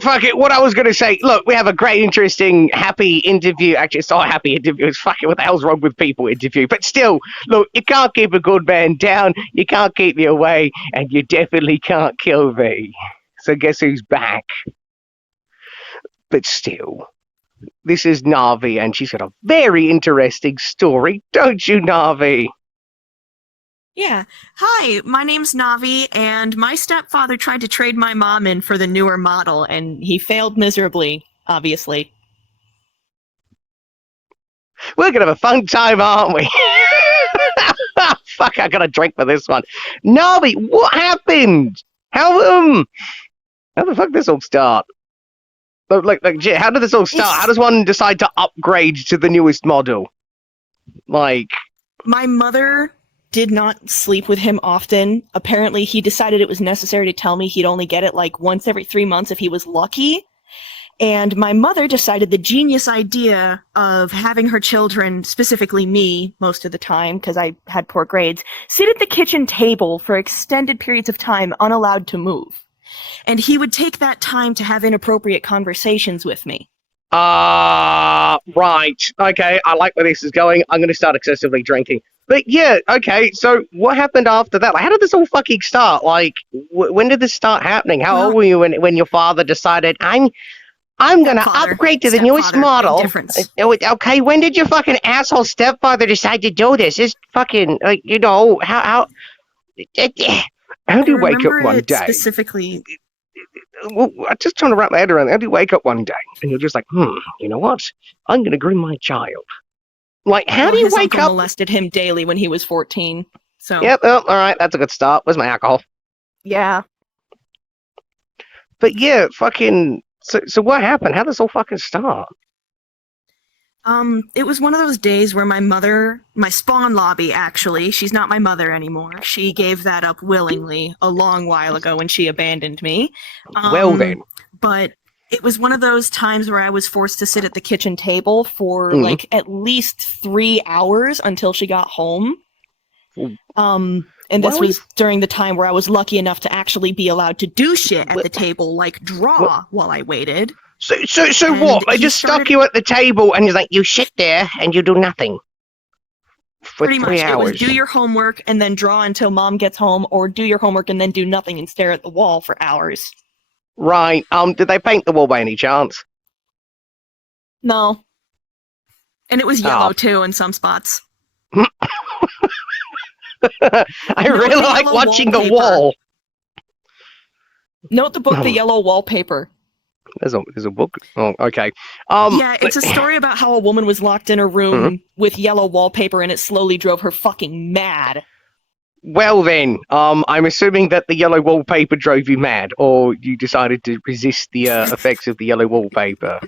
fuck it. What I was going to say, look, we have a great, interesting, happy interview. Actually, it's not a happy interview. It's fucking what the hell's wrong with people interview. But still, look, you can't keep a good man down. You can't keep me away. And you definitely can't kill me. So guess who's back? But still, this is Navi, and she's got a very interesting story. Don't you, Navi? Yeah. Hi, my name's Navi, and my stepfather tried to trade my mom in for the newer model, and he failed miserably, obviously. We're going to have a fun time, aren't we? Fuck, I got a drink for this one. Navi, what happened? How the fuck did this all start? Like, how did this all start? How does one decide to upgrade to the newest model? Like... My mother did not sleep with him often. Apparently, he decided it was necessary to tell me he'd only get it like once every 3 months if he was lucky. And my mother decided the genius idea of having her children, specifically me, most of the time, because I had poor grades, sit at the kitchen table for extended periods of time unallowed to move. And he would take that time to have inappropriate conversations with me. Right. Okay, I like where this is going. I'm going to start excessively drinking. But yeah, okay, so what happened after that? Like, how did this all fucking start? Like, when did this start happening? How old were you when your father decided, I'm going to upgrade to the newest model? Okay, when did your fucking asshole stepfather decide to do this? It's fucking, how do you wake up one day? Specifically... Well, I'm just trying to wrap my head around it. How do you wake up one day and you're just like, you know what? I'm going to groom my child. Like, how do you wake up? Molested him daily when he was 14. So. Yep. Oh, all right. That's a good start. Where's my alcohol? Yeah. But yeah, fucking. So what happened? How did this all fucking start? It was one of those days where my spawn lobby, actually, she's not my mother anymore. She gave that up willingly a long while ago when she abandoned me. Well then. But it was one of those times where I was forced to sit at the kitchen table for like at least 3 hours until she got home. And this was during the time where I was lucky enough to actually be allowed to do shit at the table, like draw while I waited. So what? They just stuck you at the table and you're like, you sit there and you do nothing for pretty 3 much, hours. it was do your homework and then draw until mom gets home, or do your homework and then do nothing and stare at the wall for hours. Right. Did they paint the wall by any chance? No. And it was yellow too in some spots. I really like watching the wall. Note the book, The Yellow Wallpaper. There's a book. Oh, okay. Yeah, it's a story about how a woman was locked in a room with yellow wallpaper, and it slowly drove her fucking mad. Well then, I'm assuming that the yellow wallpaper drove you mad, or you decided to resist the effects of the yellow wallpaper.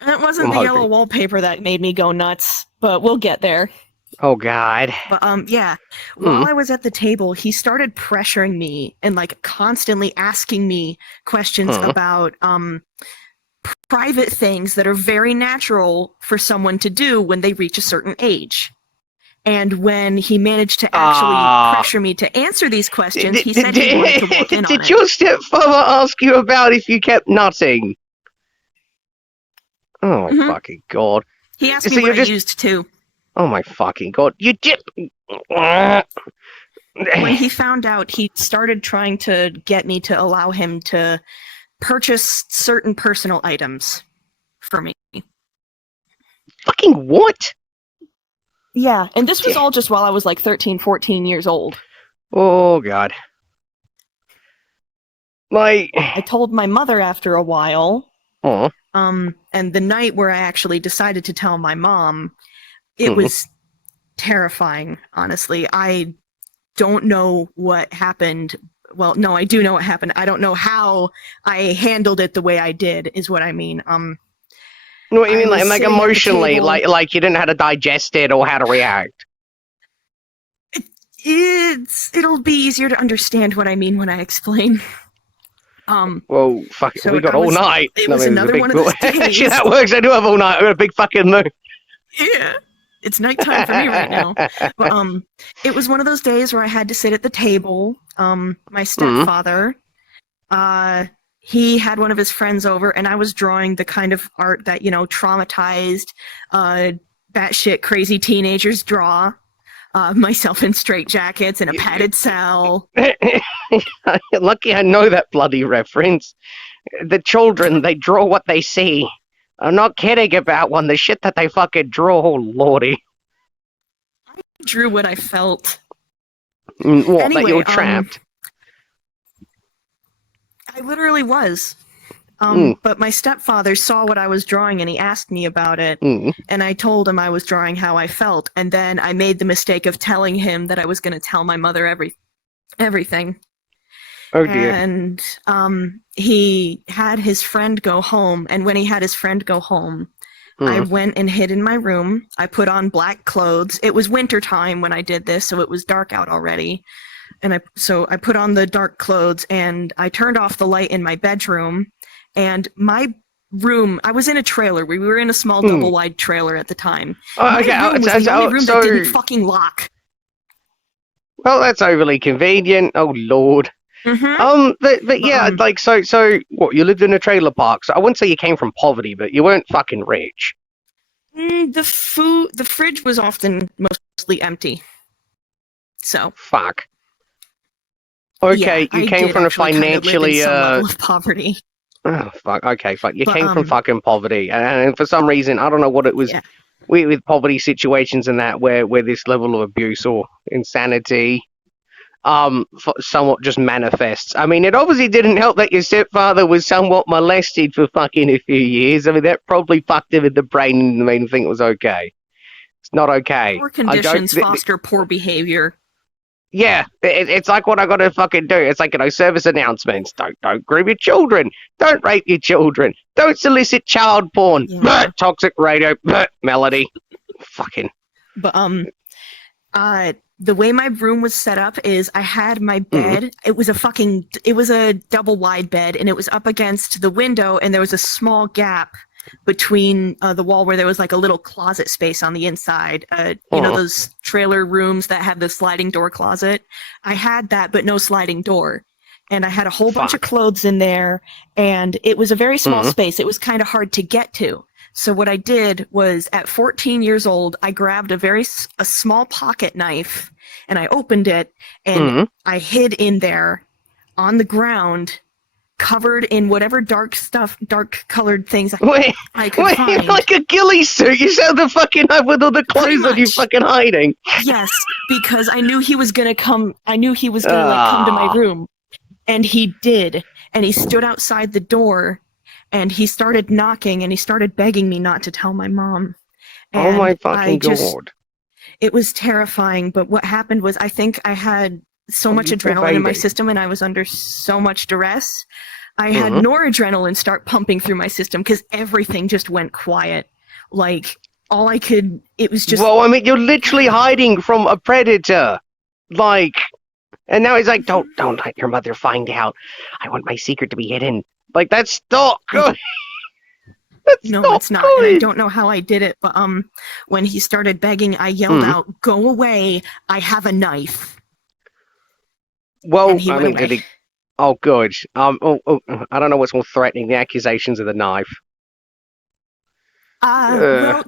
It wasn't the yellow wallpaper that made me go nuts, but we'll get there. Oh God. But yeah, while I was at the table, he started pressuring me and like constantly asking me questions about private things that are very natural for someone to do when they reach a certain age. And when he managed to actually pressure me to answer these questions, he said he wanted to walk in on it. Did your stepfather ask you about if you kept nutting? Oh my fucking God. He asked me what I used too. Oh my fucking God. You did. When he found out, he started trying to get me to allow him to purchase certain personal items for me. Fucking what? Yeah, and this was all just while I was like 13, 14 years old. Oh, God. Like... I told my mother after a while. Oh. And the night where I actually decided to tell my mom, it was terrifying, honestly. I don't know what happened. Well, no, I do know what happened. I don't know how I handled it the way I did, is what I mean. What you mean, like emotionally, like you didn't know how to digest it or how to react? It'll be easier to understand what I mean when I explain. Well, fuck it, so we got all night. It was another one of those days. Actually, that works. I do have all night. I got a big fucking moon. Yeah, it's nighttime for me right now. But it was one of those days where I had to sit at the table. My stepfather, he had one of his friends over, and I was drawing the kind of art that, traumatized, batshit crazy teenagers draw. Myself in straitjackets in a padded cell. Lucky I know that bloody reference. The children, they draw what they see. I'm not kidding about one. The shit that they fucking draw, oh lordy. I drew what I felt. What, anyway, that you were trapped? I literally was. But my stepfather saw what I was drawing and he asked me about it. And I told him I was drawing how I felt. And then I made the mistake of telling him that I was going to tell my mother everything. Oh dear. And he had his friend go home. And when he had his friend go home, I went and hid in my room. I put on black clothes. It was winter time when I did this, so it was dark out already. And so I put on the dark clothes and I turned off the light in my bedroom. And my room, I was in a trailer. We were in a small double-wide trailer at the time. My room was the only room that didn't fucking lock. Well, that's overly convenient. Oh lord. But yeah, like so what? You lived in a trailer park. So I wouldn't say you came from poverty, but you weren't fucking rich. The fridge was often mostly empty. So fuck. Okay, yeah, you came from a financially kind of level of poverty. Oh fuck. Okay, fuck. You came from fucking poverty, and for some reason, I don't know what it was with poverty situations and that where this level of abuse or insanity somewhat just manifests. I mean, it obviously didn't help that your stepfather was somewhat molested for fucking a few years. I mean, that probably fucked him in the brain and made him think it was okay. It's not okay. Poor conditions foster poor behavior. Yeah, it's like what I gotta fucking do. It's like, service announcements. Don't groom your children. Don't rape your children. Don't solicit child porn. Yeah. Toxic radio. Melody. Fucking. But the way my room was set up is I had my bed. It was a double wide bed, and it was up against the window, and there was a small gap between the wall where there was like a little closet space on the inside. You know those trailer rooms that have the sliding door closet? I had that, but no sliding door. And I had a whole bunch of clothes in there, and it was a very small space. It was kind of hard to get to. So what I did was, at 14 years old, I grabbed a small pocket knife, and I opened it, and I hid in there on the ground, covered in whatever dark colored things I could find. Like a ghillie suit. You sound the fucking up with all the clothes on you fucking hiding. Yes, because I knew he was gonna come. I knew he was gonna come to my room, and he did. And he stood outside the door, and he started knocking, and he started begging me not to tell my mom. And oh my fucking god! It was terrifying. But what happened was, I think I had so much adrenaline in my system, and I was under so much duress. I had noradrenaline start pumping through my system because everything just went quiet. Like, all I could, it was just... Well, I mean, you're literally hiding from a predator. Like, and now he's like, don't let your mother find out. I want my secret to be hidden. Like, that's not good. It's not. And I don't know how I did it, but when he started begging, I yelled out, "Go away, I have a knife." Well, I mean, did he... Oh, good. I don't know what's more threatening, the accusations of the knife. Well,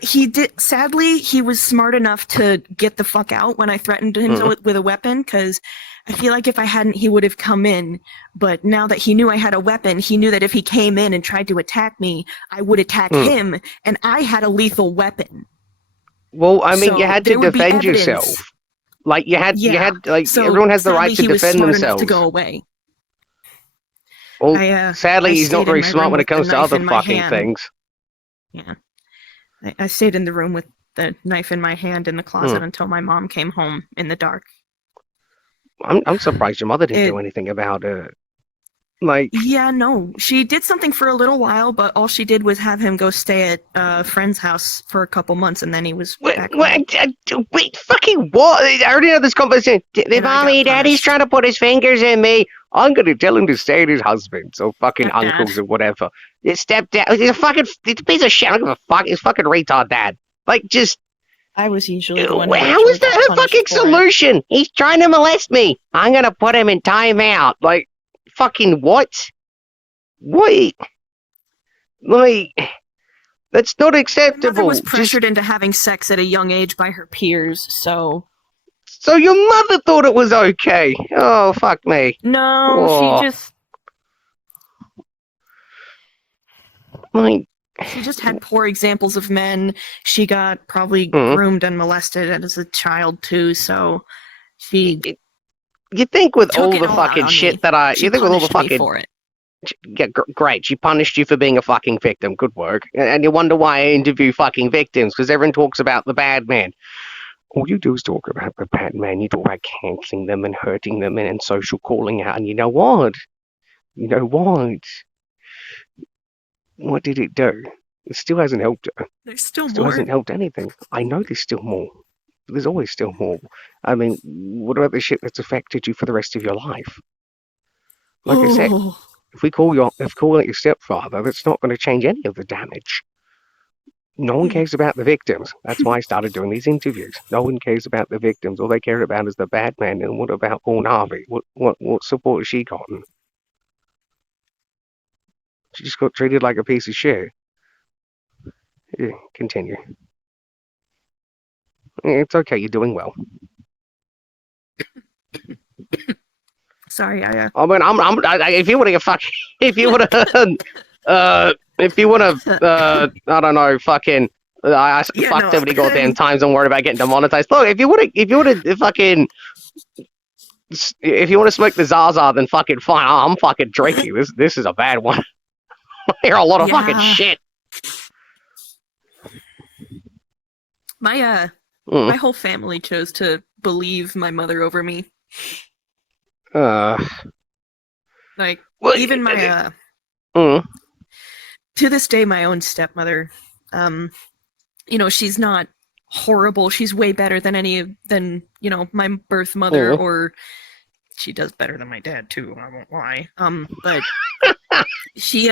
he did. Sadly, he was smart enough to get the fuck out when I threatened him with a weapon, because I feel like if I hadn't, he would have come in. But now that he knew I had a weapon, he knew that if he came in and tried to attack me, I would attack him, and I had a lethal weapon. Well, I mean, you had to defend yourself. Like, you had, like, so everyone has the right to defend themselves. To go away. Well, sadly, he's not very smart when it comes to other fucking things. Yeah. I stayed in the room with the knife in my hand in the closet until my mom came home in the dark. I'm surprised your mother didn't do anything about it. Like... Yeah, no. She did something for a little while, but all she did was have him go stay at a friend's house for a couple months, and then he was back home. Wait, fucking what? I already had this conversation. The mommy, daddy's trying to put his fingers in me. I'm going to tell him to stay at his husband's, or fucking uncles, or whatever. His stepdad, he's a piece of shit. I don't give a fuck. He's fucking retard dad. Like, just... I was usually the one. How is that a fucking solution? He's trying to molest me. I'm going to put him in timeout. Like... Fucking what? Wait, like, that's not My mother acceptable. was pressured into having sex at a young age by her peers, so... So your mother thought it was okay. Oh, fuck me. No, Oh. Like, she just had poor examples of men. She got probably groomed and molested as a child too, so she... You think with took all it the all fucking out on shit me. that I... She You think with all the punished me fucking... for it. Yeah, great. She punished you for being a fucking victim. Good work. And you wonder why I interview fucking victims, because everyone talks about the bad man. All you do is talk about the bad man. You talk about cancelling them and hurting them and social calling out. And you know what? You know what? What did it do? It still hasn't helped her. There's still Still more. hasn't helped anything. I know there's still more. There's always still more. I mean, what about the shit that's affected you for the rest of your life? Like I said, if we call it your stepfather, that's not going to change any of the damage. No one cares about the victims. That's why I started doing these interviews. No one cares about the victims. All they care about is the bad man. And what about poor Navi? What support has she gotten? She just got treated like a piece of shit. Yeah, continue. It's okay. You're doing well. Sorry, I mean, if you want to fuck, if you want to, I don't know, fucking, I fucked so many goddamn times. I'm worried about getting demonetized. Look, if you want to fucking, if you want to smoke the Zaza, then fucking fine. I'm fucking drinking. This is a bad one. I hear a lot of fucking shit. My whole family chose to believe my mother over me. Like, well, even my to this day, my own stepmother, she's not horrible. She's way better than my birth mother, or she does better than my dad too. I won't lie. But she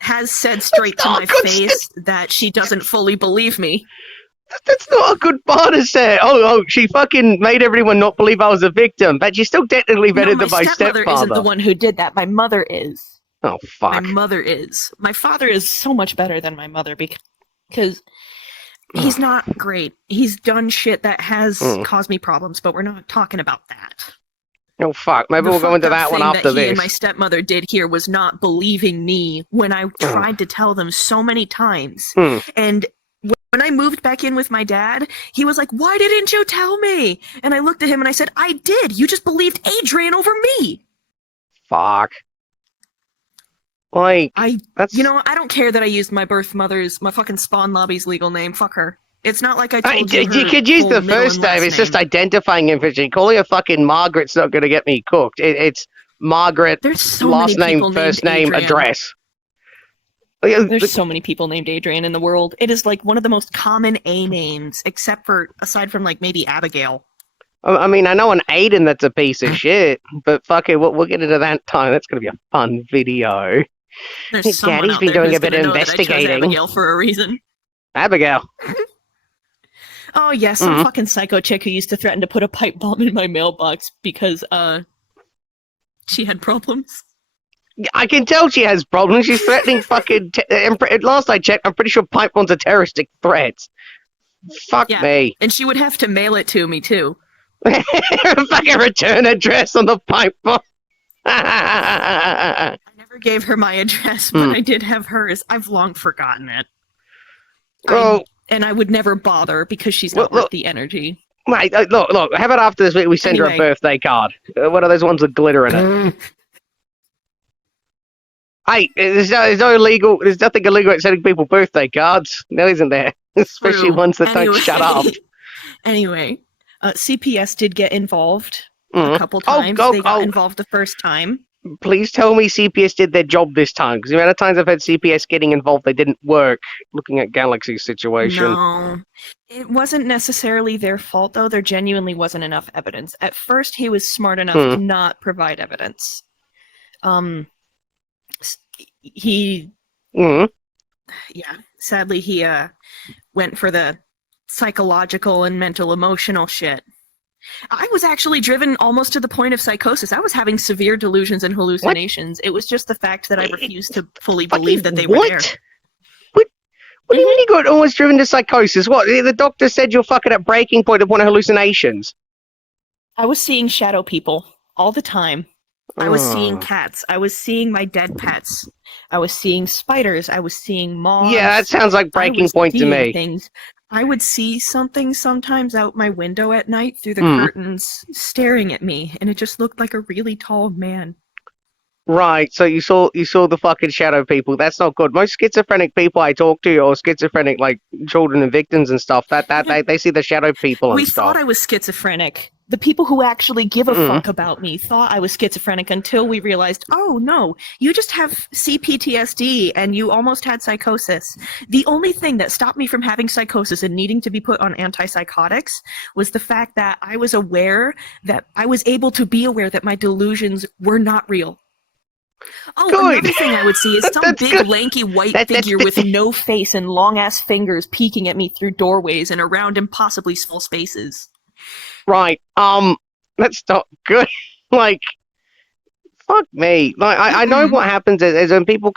has said straight to my face that she doesn't fully believe me. That's not a good bar to say. Oh, she fucking made everyone not believe I was a victim, but she's still technically better than my stepfather. My stepmother isn't the one who did that. My mother is. Oh, fuck. My mother is. My father is so much better than my mother because he's not great. He's done shit that has caused me problems, but we're not talking about that. Oh, fuck. Maybe we'll go into that one after this. He and my stepmother did here was not believing me when I tried to tell them so many times. And when I moved back in with my dad, he was like, "Why didn't you tell me?" And I looked at him and I said, "I did. You just believed Adrian over me." Fuck. Like, I don't care that I used my fucking Spawn Lobby's legal name. Fuck her. It's not like I told you her You could use the first name. It's just identifying information. Calling her fucking Margaret's not going to get me cooked. It's Margaret, last name, first name, address. There's so many people named Adrian in the world. It is like one of the most common A names, aside from like maybe Abigail. I mean, I know an Aiden that's a piece of shit, but fuck it, we'll get into that time. That's going to be a fun video. There's Daddy's been doing a bit of investigating. Abigail for a reason. Abigail. Oh yeah, some fucking psycho chick who used to threaten to put a pipe bomb in my mailbox because she had problems. I can tell she has problems. She's threatening fucking... last I checked, I'm pretty sure pipe bombs are terroristic threats. Fuck me. And she would have to mail it to me, too. Fucking return address on the pipe bomb. I never gave her my address, but I did have hers. I've long forgotten it. And I would never bother because she's not worth the energy. Mate, look, how about after this week we send her a birthday card? What are those ones with glitter in it? Hey, there's nothing illegal at sending people birthday cards. No, isn't there? Especially ones that don't shut up. Anyway, CPS did get involved a couple times. They got involved the first time. Please tell me CPS did their job this time, because the amount of times I've had CPS getting involved, they didn't work. Looking at Galaxy's situation. No, it wasn't necessarily their fault, though. There genuinely wasn't enough evidence. At first, he was smart enough to not provide evidence. Sadly he went for the psychological and mental emotional shit I was actually driven almost to the point of psychosis. I was having severe delusions and hallucinations. It was just the fact that I refused to fully believe that they were there. What? What do you mean you got almost driven to psychosis? What? The doctor said you're fucking at breaking point of one of hallucinations. I was seeing shadow people all the time. I was seeing cats. I was seeing my dead pets. I was seeing spiders. I was seeing moths. Yeah, that sounds like breaking point to me. Things. I would see something sometimes out my window at night through the curtains staring at me, and it just looked like a really tall man. Right, so you saw the fucking shadow people. That's not good. Most schizophrenic people I talk to, or schizophrenic like children and victims and stuff, that they see the shadow people and stuff. We thought I was schizophrenic. The people who actually give a fuck about me thought I was schizophrenic until we realized, oh no, you just have CPTSD and you almost had psychosis. The only thing that stopped me from having psychosis and needing to be put on antipsychotics was the fact that I was able to be aware that my delusions were not real. Oh, good. Another thing I would see is some big, lanky white figure with no face and long-ass fingers peeking at me through doorways and around impossibly small spaces. Right, that's not good. Like, fuck me. Like, I know what happens is when people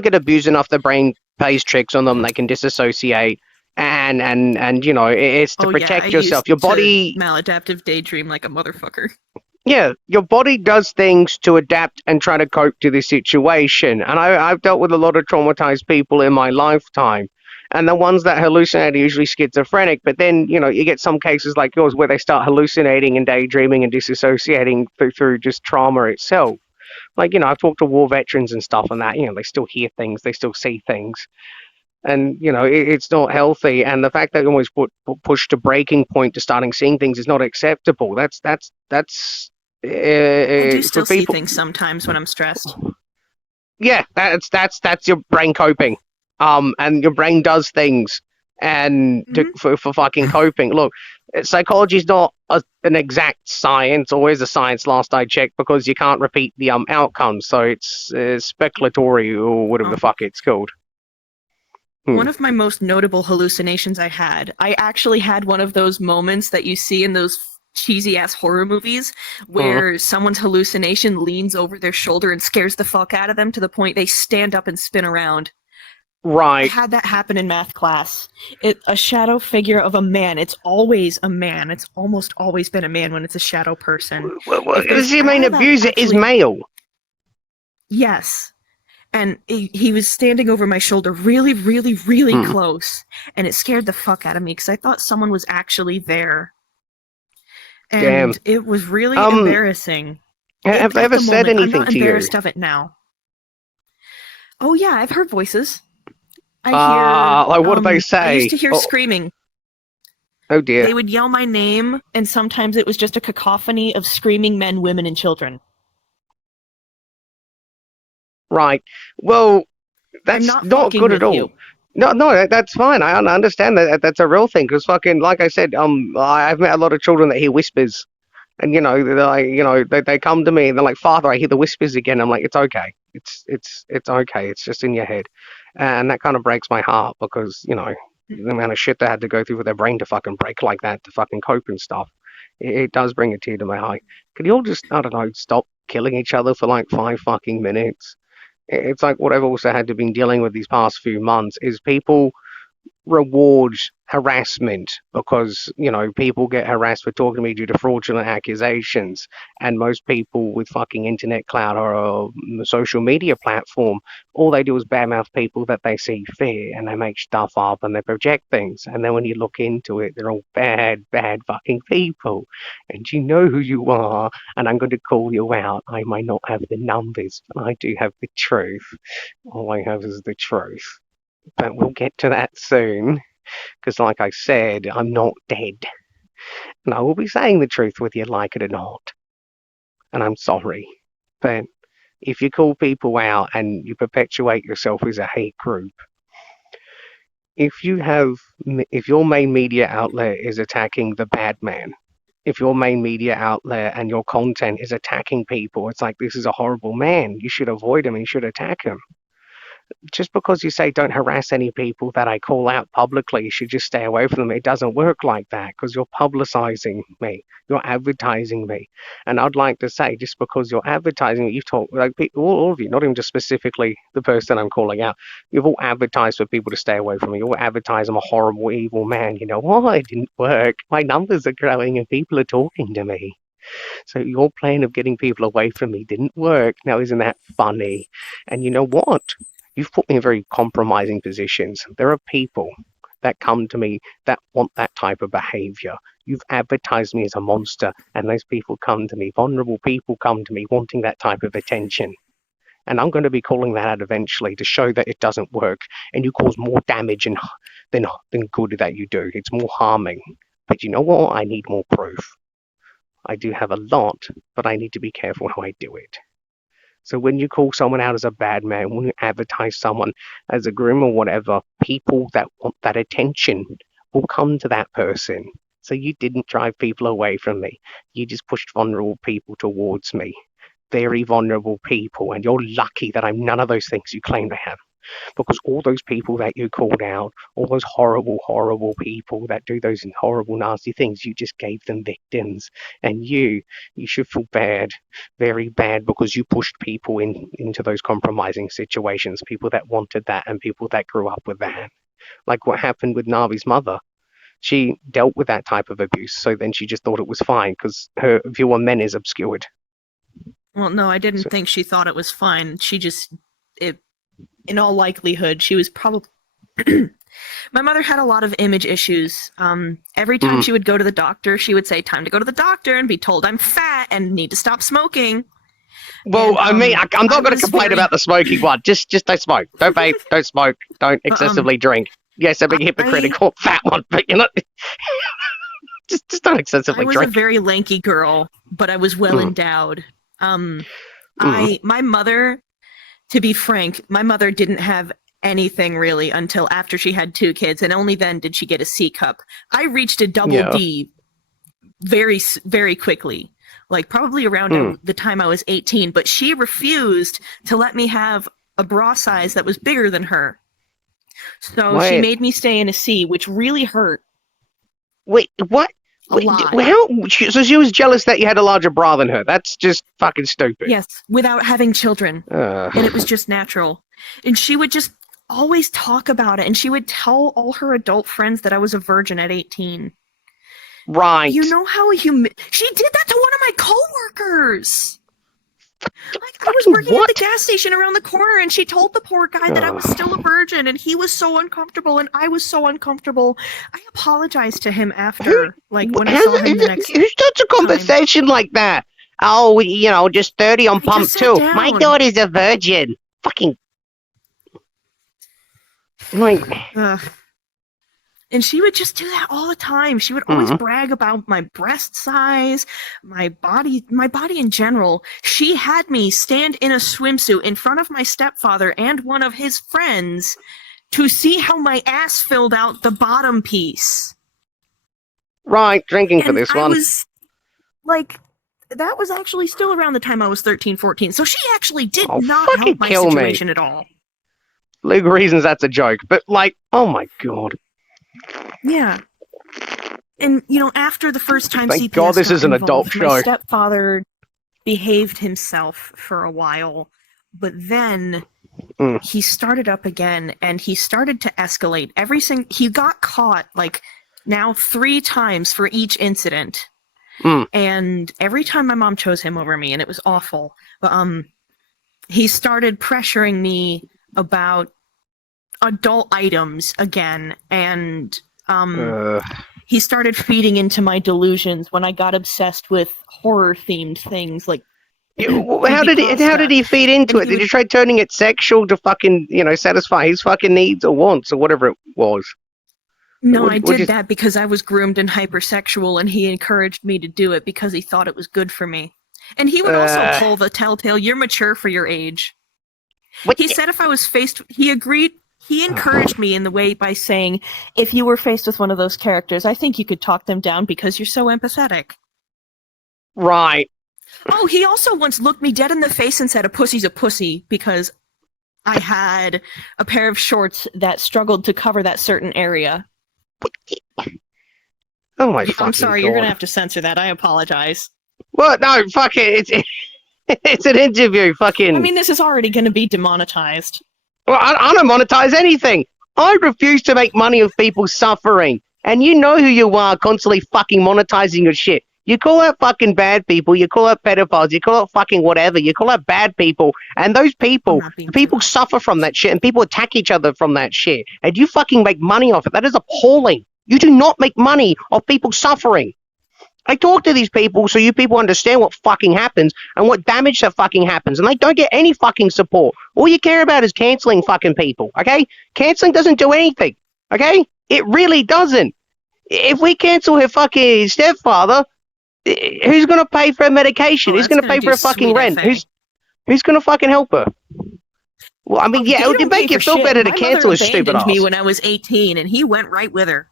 get abused enough, their brain plays tricks on them, they can disassociate. And you know, it's to protect yourself. Your body maladaptive daydream like a motherfucker. Yeah, your body does things to adapt and try to cope to the situation. And I've dealt with a lot of traumatized people in my lifetime. And the ones that hallucinate are usually schizophrenic. But then, you know, you get some cases like yours where they start hallucinating and daydreaming and disassociating through just trauma itself. Like, you know, I've talked to war veterans and stuff and that, you know, they still hear things, they still see things. And, you know, it's not healthy. And the fact that you always push to breaking point to starting seeing things is not acceptable. That's I do still see things sometimes when I'm stressed. Yeah, that's your brain coping. And your brain does things and for fucking coping. Look, psychology is not an exact science, or is a science last I checked, because you can't repeat the outcomes. So it's speculatory, or whatever the fuck it's called. One of my most notable hallucinations I actually had one of those moments that you see in those cheesy-ass horror movies where someone's hallucination leans over their shoulder and scares the fuck out of them to the point they stand up and spin around. Right. I had that happen in math class. A shadow figure of a man. It's always a man. It's almost always been a man when it's a shadow person. The main abuser is male. Yes. And he was standing over my shoulder really, really, really close. And it scared the fuck out of me because I thought someone was actually there. And it was really embarrassing. Have they ever said anything to you? I'm not embarrassed of it now. Oh yeah, I've heard voices. I hear. Like what do they say? I used to hear screaming. Oh dear. They would yell my name, and sometimes it was just a cacophony of screaming men, women, and children. I've Well, that's not good at all. You. No, that's fine. I understand that that's a real thing. Because fucking, like I said, I've met a lot of children that hear whispers, and you know, they're like, you know, they come to me and they're like, "Father, I hear the whispers again." I'm like, "It's okay. It's okay. It's just in your head," and that kind of breaks my heart because you know the amount of shit they had to go through with their brain to fucking break like that to fucking cope and stuff. It does bring a tear to my eye. Could you all just, I don't know, stop killing each other for like 5 fucking minutes? It's like what I've also had to been dealing with these past few months is people reward harassment because, you know, people get harassed for talking to me due to fraudulent accusations. And most people with fucking internet clout or a social media platform, all they do is badmouth people that they see fit and they make stuff up and they project things. And then when you look into it, they're all bad fucking people. And you know who you are. And I'm going to call you out. I might not have the numbers, but I do have the truth. All I have is the truth. But we'll get to that soon, because like I said, I'm not dead. And I will be saying the truth whether you like it or not. And I'm sorry. But if you call people out and you perpetuate yourself as a hate group, if your main media outlet is attacking the bad man, if your main media outlet and your content is attacking people, it's like, this is a horrible man. You should avoid him and you should attack him. just because you say don't harass any people that I call out publicly, you should just stay away from them. It doesn't work like that because you're publicizing me, you're advertising me. And I'd like to say, just because you're advertising me, you've talked, like all of you, not even just specifically the person I'm calling out, you've all advertised for people to stay away from me. You all advertise I'm a horrible, evil man. You know, oh, it didn't work. My numbers are growing and people are talking to me. So your plan of getting people away from me didn't work. Now, isn't that funny? And you know what? You've put me in very compromising positions. There are people that come to me that want that type of behavior. You've advertised me as a monster, and those people come to me. Vulnerable people come to me wanting that type of attention. And I'm going to be calling that out eventually to show that it doesn't work, and you cause more damage than good that you do. It's more harming. But you know what? I need more proof. I do have a lot, but I need to be careful how I do it. So when you call someone out as a bad man, when you advertise someone as a groom or whatever, people that want that attention will come to that person. So you didn't drive people away from me. You just pushed vulnerable people towards me. Very vulnerable people. And you're lucky that I'm none of those things you claim to have. Because all those people that you called out, all those horrible, horrible people that do those horrible, nasty things, you just gave them victims. And you should feel bad, very bad, because you pushed people into those compromising situations, people that wanted that and people that grew up with that. Like what happened with Navi's mother. She dealt with that type of abuse, so then she just thought it was fine because her view on men is obscured. Well, no, I didn't think she thought it was fine. She just, in all likelihood, she was probably... My mother had a lot of image issues. Every time she would go to the doctor, she would say, time to go to the doctor, and be told I'm fat and need to stop smoking. Well, and, I mean, I'm not going to complain about the smoking one. Just don't smoke. Don't vape. Don't smoke. Don't excessively drink. Yes, I'm being hypocritical, fat one, but you're not... just don't excessively drink. I was a very lanky girl, but I was well endowed. My mother... To be frank, my mother didn't have anything really until after she had 2 kids, and only then did she get a C cup. I reached a double D very, very quickly, like probably around the time I was 18, but she refused to let me have a bra size that was bigger than her. So she made me stay in a C, which really hurt. Wait, what? So she was jealous that you had a larger bra than her. That's just fucking stupid. Yes, without having children. And it was just natural. And she would just always talk about it. And she would tell all her adult friends that I was a virgin at 18. Right. You know how she did that to one of my coworkers. Like, I was working at the gas station around the corner, and she told the poor guy that I was still a virgin, and he was so uncomfortable, and I was so uncomfortable. I apologized to him after, when I saw him the next Who starts a conversation like that? Oh, just 30 on pump 2. My daughter's a virgin. Fucking... And she would just do that all the time. She would always brag about my breast size, my body in general. She had me stand in a swimsuit in front of my stepfather and one of his friends to see how my ass filled out the bottom piece. Right, drinking for this one. I was that was actually still around the time I was 13, 14. So she actually did not help my situation at all. Legal reasons, that's a joke. But oh my God. Yeah. And, after the first time Thank God this is an adult show. My stepfather behaved himself for a while, but then he started up again, and he started to escalate. He got caught, now 3 times for each incident. And every time my mom chose him over me, and it was awful. But he started pressuring me about adult items again, and he started feeding into my delusions when I got obsessed with horror themed things how did he feed into it? Did you try turning it sexual to fucking satisfy his fucking needs or wants or whatever it was? No, I did that because I was groomed and hypersexual, and he encouraged me to do it because he thought it was good for me. And he would also pull the telltale, you're mature for your age. He said if I was he agreed. He encouraged me in the way by saying, if you were faced with one of those characters, I think you could talk them down because you're so empathetic. Right. Oh, he also once looked me dead in the face and said, a pussy's a pussy, because I had a pair of shorts that struggled to cover that certain area. Oh my fucking I'm sorry, God. you're gonna have to censor that. I apologize. What? No, fuck it. It's an interview. Fucking. I mean, this is already gonna be demonetized. Well, I don't monetize anything. I refuse to make money of people suffering. And you know who you are, constantly fucking monetizing your shit. You call out fucking bad people, you call out pedophiles, you call out fucking whatever, you call out bad people, and those people, suffer from that shit, and people attack each other from that shit, and you fucking make money off it. That is appalling. You do not make money off people suffering. I talk to these people so you people understand what fucking happens and what damage that fucking happens, and they don't get any fucking support. All you care about is cancelling fucking people, okay? Cancelling doesn't do anything, okay? It really doesn't. If we cancel her fucking stepfather, who's going to pay for her medication? Who's going to pay for her fucking rent? Who's going to fucking help her? Well, I mean, yeah, it would make you feel better to cancel his stupid ass. Me when I was 18, and he went right with her.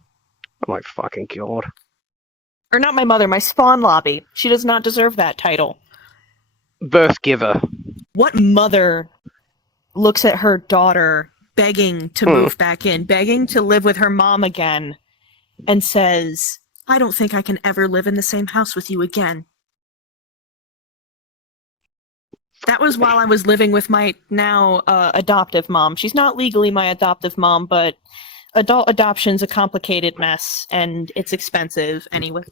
Oh my fucking God. Or not my mother, my spawn lobby. She does not deserve that title. Birth giver. What mother looks at her daughter begging to move back in, begging to live with her mom again, and says, I don't think I can ever live in the same house with you again. That was while I was living with my now adoptive mom. She's not legally my adoptive mom, but adult adoption's a complicated mess, and it's expensive anyway.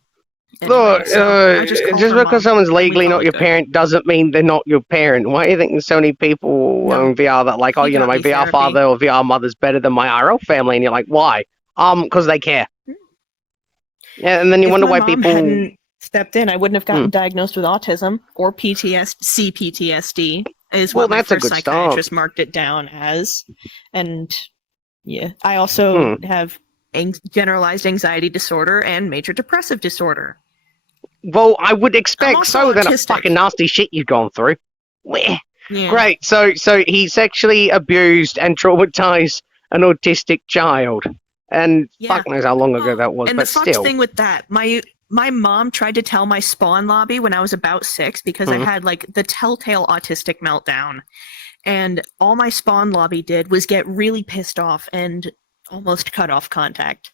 Look, just because someone's legally not your parent doesn't mean they're not your parent. Why do you think there's so many people on VR that like, oh, you know, my VR father or VR mother's better than my IRL family, and you're like, why? Because they care. Yeah, and then you wonder why people hadn't stepped in. I wouldn't have gotten diagnosed with autism or CPTSD, is what my first psychiatrist marked it down as. And yeah, I also have generalized anxiety disorder and major depressive disorder. Well, I would expect so than a fucking nasty shit you've gone through. Yeah. Great. So he sexually abused and traumatized an autistic child. And fuck knows how long ago that was, and but still. And the fucked thing with that, my mom tried to tell my spawn lobby when I was about 6 because I had like the telltale autistic meltdown. And all my spawn lobby did was get really pissed off and almost cut off contact.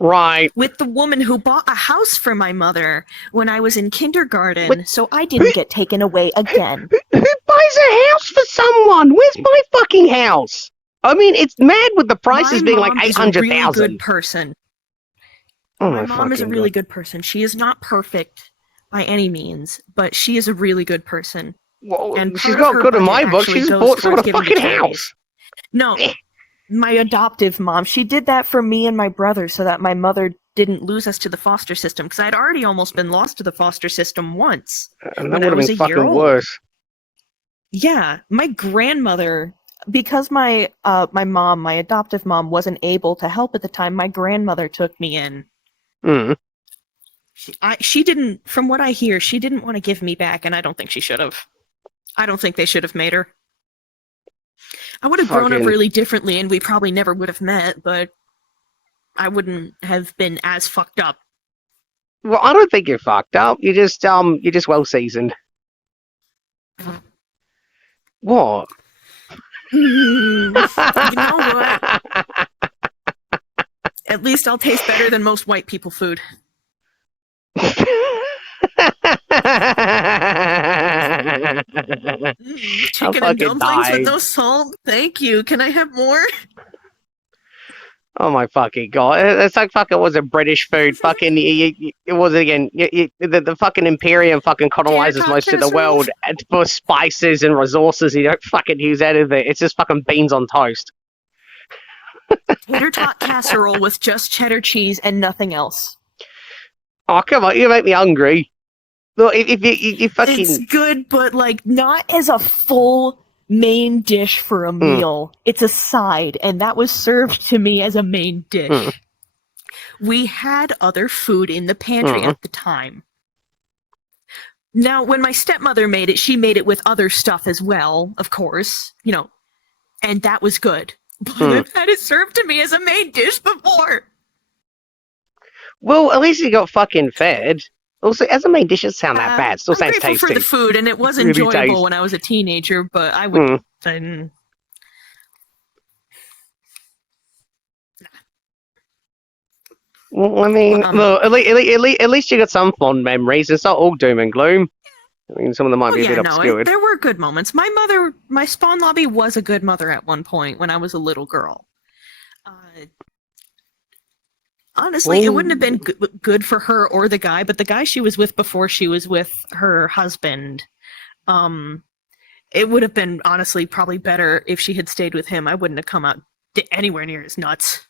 Right. With the woman who bought a house for my mother when I was in kindergarten, so I didn't get taken away again. Who buys a house for someone? Where's my fucking house? I mean, it's mad with the prices being like 800,000. My mom is a really good person. My mom is a really good person. She is not perfect by any means, but she is a really good person. Well, and she's not good in my book. She's bought someone a fucking house. No. My adoptive mom, she did that for me and my brother so that my mother didn't lose us to the foster system, because I'd already almost been lost to the foster system once. And that would have been fucking worse. Yeah, my grandmother, because my mom, my adoptive mom, wasn't able to help at the time, my grandmother took me in. She didn't, from what I hear, she didn't want to give me back, and I don't think she should have. I don't think they should have made her. I would have grown up really differently, and we probably never would have met, but I wouldn't have been as fucked up. Well, I don't think you're fucked up. You're just well seasoned. What? You know what? At least I'll taste better than most white people food. Chicken and dumplings with no salt? Thank you. Can I have more? Oh my fucking God. It's like fucking was it British food. Fucking, it was again, the fucking Imperium fucking colonizes most of the world for spices and resources. You don't fucking use any of it. It's just fucking beans on toast. Tater tot casserole with just cheddar cheese and nothing else. Oh, come on. You make me hungry. Look, if you fucking... It's good, but like not as a full main dish for a meal. It's a side, and that was served to me as a main dish. We had other food in the pantry at the time. Now, when my stepmother made it, she made it with other stuff as well, of course, you know, and that was good. But I've had it served to me as a main dish before. Well, at least you got fucking fed. Also, as a main dish, it doesn't sound that bad. Still sounds tasty. I'm grateful for the food, and it was enjoyable when I was a teenager, but I would... Well, I mean, look, at least you got some fond memories. It's not all doom and gloom. I mean, some of them might be a bit obscured. There were good moments. My Spawn Lobby was a good mother at one point when I was a little girl. Honestly, it wouldn't have been good for her or the guy, but the guy she was with before she was with her husband, it would have been honestly probably better if she had stayed with him. I wouldn't have come out anywhere near as nuts.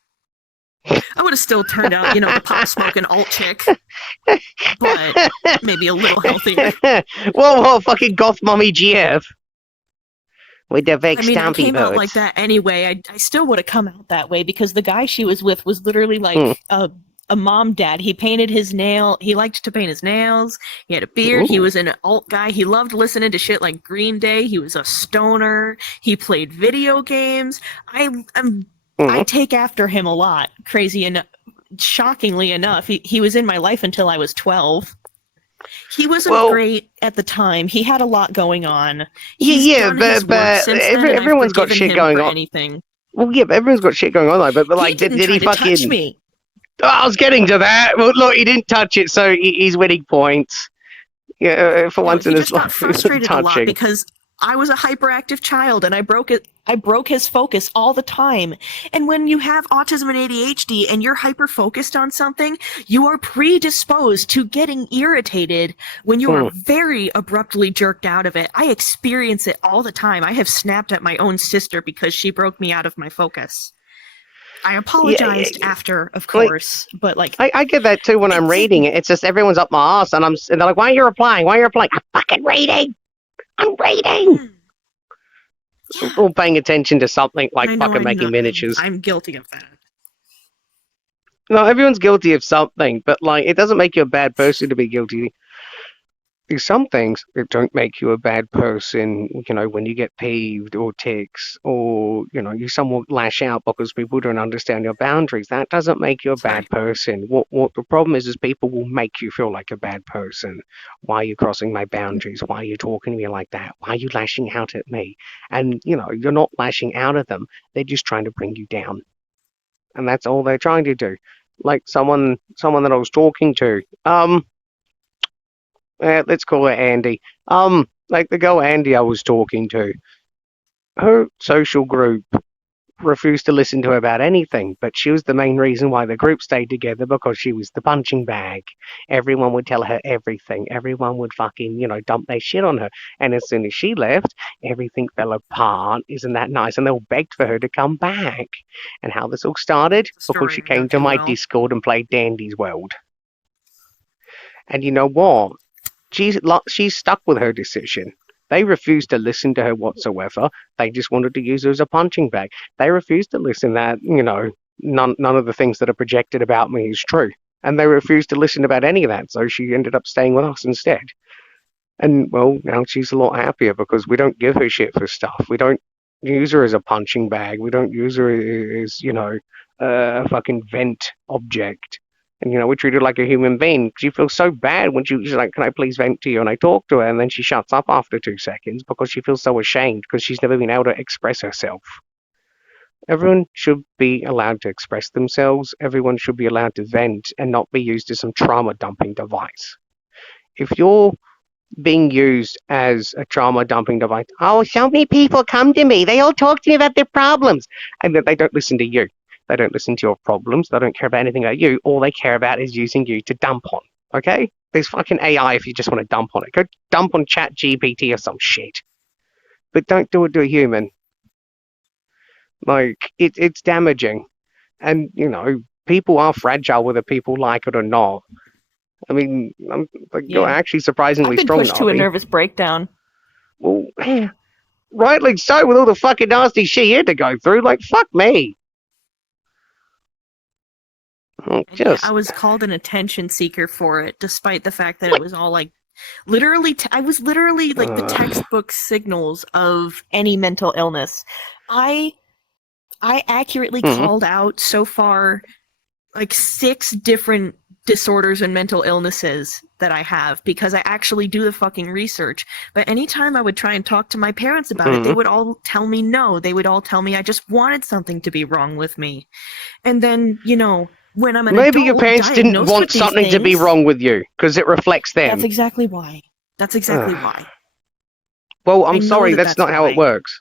I would have still turned out, the pot smoking alt chick, but maybe a little healthier. Whoa, fucking goth mommy GF. With the big I stampy came out boots. like that anyway. I still would have come out that way because the guy she was with was literally like a mom dad. He painted his nail. He liked to paint his nails. He had a beard. Ooh. He was an alt guy. He loved listening to shit like Green Day. He was a stoner. He played video games. I take after him a lot. Crazy and shockingly enough, he was in my life until I was 12. He wasn't great at the time. He had a lot going on. But everyone's got shit going on. Anything. Well, yeah, but everyone's got shit going on though. But like, did he fucking touch me? Oh, I was getting to that. Well, look, he didn't touch it, so he's winning points. Yeah, for once in his life, he just got frustrated a lot because I was a hyperactive child and I broke his focus all the time. And when you have autism and ADHD and you're hyper focused on something, you are predisposed to getting irritated when you are very abruptly jerked out of it. I experience it all the time. I have snapped at my own sister because she broke me out of my focus. I apologized after, of course, but like I get that too when I'm reading it. It's just everyone's up my ass and they're like, "Why are you replying? Why are you replying?" I'm fucking reading. I'm reading. Or paying attention to something like fucking making miniatures. I'm guilty of that. No, everyone's guilty of something, but like it doesn't make you a bad person to be guilty. There's some things that don't make you a bad person, when you get peeved or tics or, you somewhat lash out because people don't understand your boundaries. That doesn't make you a bad person. What the problem is people will make you feel like a bad person. Why are you crossing my boundaries? Why are you talking to me like that? Why are you lashing out at me? And, you're not lashing out at them. They're just trying to bring you down. And that's all they're trying to do. Like someone that I was talking to, let's call her Andy. Like the girl Andy I was talking to, her social group refused to listen to her about anything, but she was the main reason why the group stayed together because she was the punching bag. Everyone would tell her everything. Everyone would fucking, dump their shit on her. And as soon as she left, everything fell apart. Isn't that nice? And they all begged for her to come back. And how this all started? Because she came to my Discord and played Dandy's World. And you know what? She's stuck with her decision. They refused to listen to her whatsoever. They just wanted to use her as a punching bag. They refused to listen that, none of the things that are projected about me is true. And they refused to listen about any of that, so she ended up staying with us instead. And, well, now she's a lot happier because we don't give her shit for stuff. We don't use her as a punching bag. We don't use her as, a fucking vent object. And, we treat her like a human being. She feels so bad when she's like, "Can I please vent to you?" And I talk to her, and then she shuts up after 2 seconds because she feels so ashamed because she's never been able to express herself. Everyone should be allowed to express themselves. Everyone should be allowed to vent and not be used as some trauma dumping device. If you're being used as a trauma dumping device, "Oh, so many people come to me. They all talk to me about their problems," and then they don't listen to you. They don't listen to your problems. They don't care about anything about you. All they care about is using you to dump on. Okay? There's fucking AI if you just want to dump on it. Go dump on ChatGPT or some shit. But don't do it to a human. Like, it's damaging. And, people are fragile whether people like it or not. I mean, you're actually surprisingly strong. I've been pushed to a nervous breakdown. Well, rightly so, with all the fucking nasty shit you had to go through. Like, fuck me. I was called an attention seeker for it, despite the fact that it was all like, literally, I was literally like the textbook signals of any mental illness. I accurately called out so far like 6 different disorders and mental illnesses that I have because I actually do the fucking research. But anytime I would try and talk to my parents about it, they would all tell me no. They would all tell me I just wanted something to be wrong with me. And then, when I'm an Maybe adult, your parents didn't diagnosed want with these something to be things, wrong with you because it reflects them. That's exactly why. That's exactly Ugh. why. Well, I I'm know sorry, that that's not how it why. works.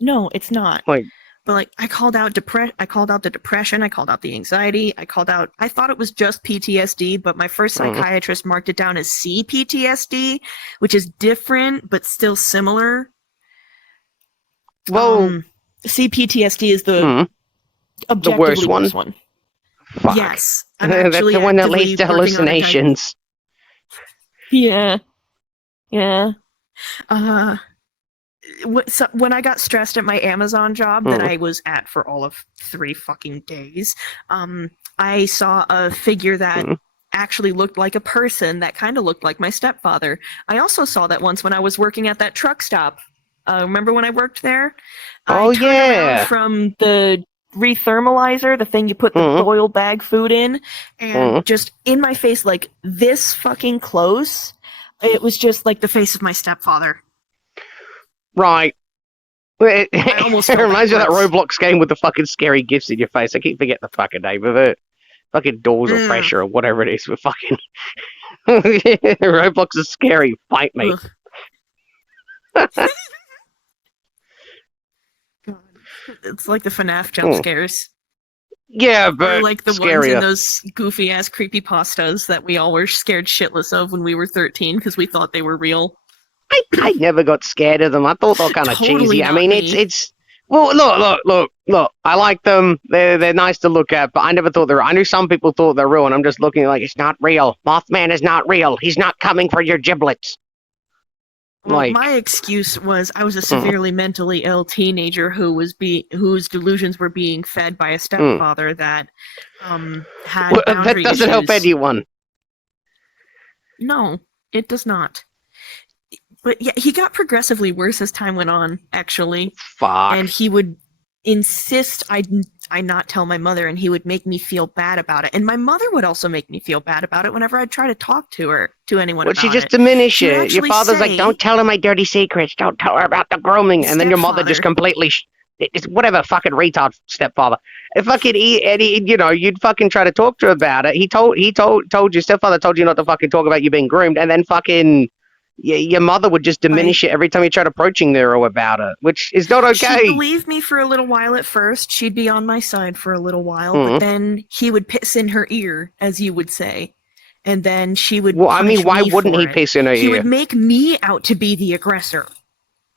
No, it's not. Like, But like, I called out the depression, I called out the anxiety, I thought it was just PTSD, but my first psychiatrist marked it down as CPTSD, which is different but still similar. well, CPTSD is the objectively worst one. Fuck. Yes, I'm That's actually the one that leads actively to working on a hallucinations. Yeah. So when I got stressed at my Amazon job that I was at for all of 3 fucking days, I saw a figure that actually looked like a person that kind of looked like my stepfather. I also saw that once when I was working at that truck stop. Remember when I worked there? Oh, I turned around from the rethermalizer, the thing you put the boiled bag food in, and just in my face, like this fucking close, it was just like the face of my stepfather. Right. It almost reminds me of that backwards. Roblox game with the fucking scary gifts in your face. I keep forgetting the fucking name of it. Fucking Doors or Pressure or whatever it is. With fucking Roblox is scary. Fight me. It's like the FNAF jump scares. Yeah, but or like the scarier. ones in those goofy ass creepypastas that we all were scared shitless of when we were 13 because we thought they were real. I never got scared of them. I thought they were kind of Totally cheesy. I not mean, me. it's well, look. I like them. They're nice to look at, but I never thought they were. I knew some people thought they're real, and I'm just looking like it's not real. Mothman is not real. He's not coming for your giblets. Well, Like, my excuse was I was a severely mentally ill teenager whose delusions were being fed by a stepfather that had well, boundary that doesn't help issues. anyone. No, it does not. But yeah, he got progressively worse as time went on, actually. Fuck. And he would insist I not tell my mother, and he would make me feel bad about it. And my mother would also make me feel bad about it whenever I'd try to talk to anyone about it. Well, she just diminish She would it. Your actually father's say, like, don't tell her my dirty secrets. Don't tell her about the grooming. And then your mother just completely... It's whatever, fucking retard stepfather. If fucking you'd fucking try to talk to her about it. He told your stepfather told you not to fucking talk about you being groomed, and then fucking your mother would just diminish it every time you tried approaching her about it, which is not okay. She'd believe me for a little while at first. She'd be on my side for a little while, but then he would piss in her ear, as you would say. And then she would Well, I mean, why wouldn't he it. piss in her ear? He would make me out to be the aggressor.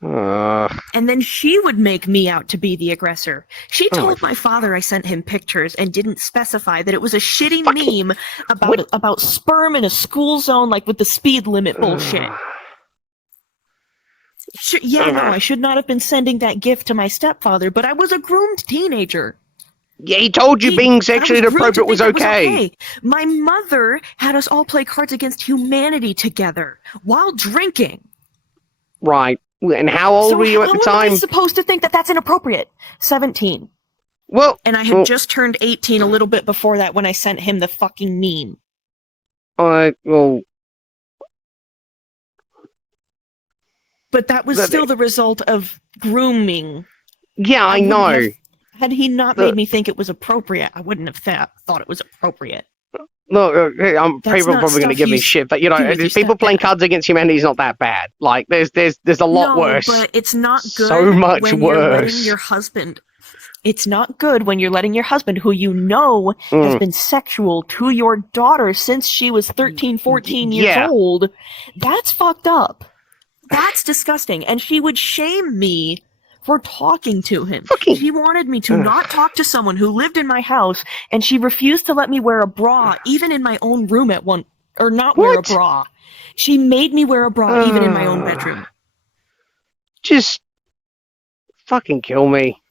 And then she would make me out to be the aggressor. She told my father I sent him pictures and didn't specify that it was a shitty meme about sperm in a school zone, like with the speed limit bullshit. I should not have been sending that gift to my stepfather, but I was a groomed teenager. Yeah, he told you being sexually inappropriate was okay. My mother had us all play Cards Against Humanity together while drinking. Right. And how old were you at the time? How am I supposed to think that that's inappropriate? 17. Well, and I had just turned 18 a little bit before that when I sent him the fucking meme. But that was still the result of grooming. Yeah, I know. Had he not made me think it was appropriate, I wouldn't have thought it was appropriate. Look, people are probably going to give me shit, but people playing Cards Against Humanity is not that bad. Like, there's a lot worse. But it's not good. So much worse. You're letting your husband. It's not good when you're letting your husband, who you know has been sexual to your daughter since she was 13, 14 years old. That's fucked up. That's disgusting. And she would shame me for talking to him. She wanted me to not talk to someone who lived in my house, and she refused to let me wear a bra, even in my own room wear a bra. She made me wear a bra even in my own bedroom. Just fucking kill me.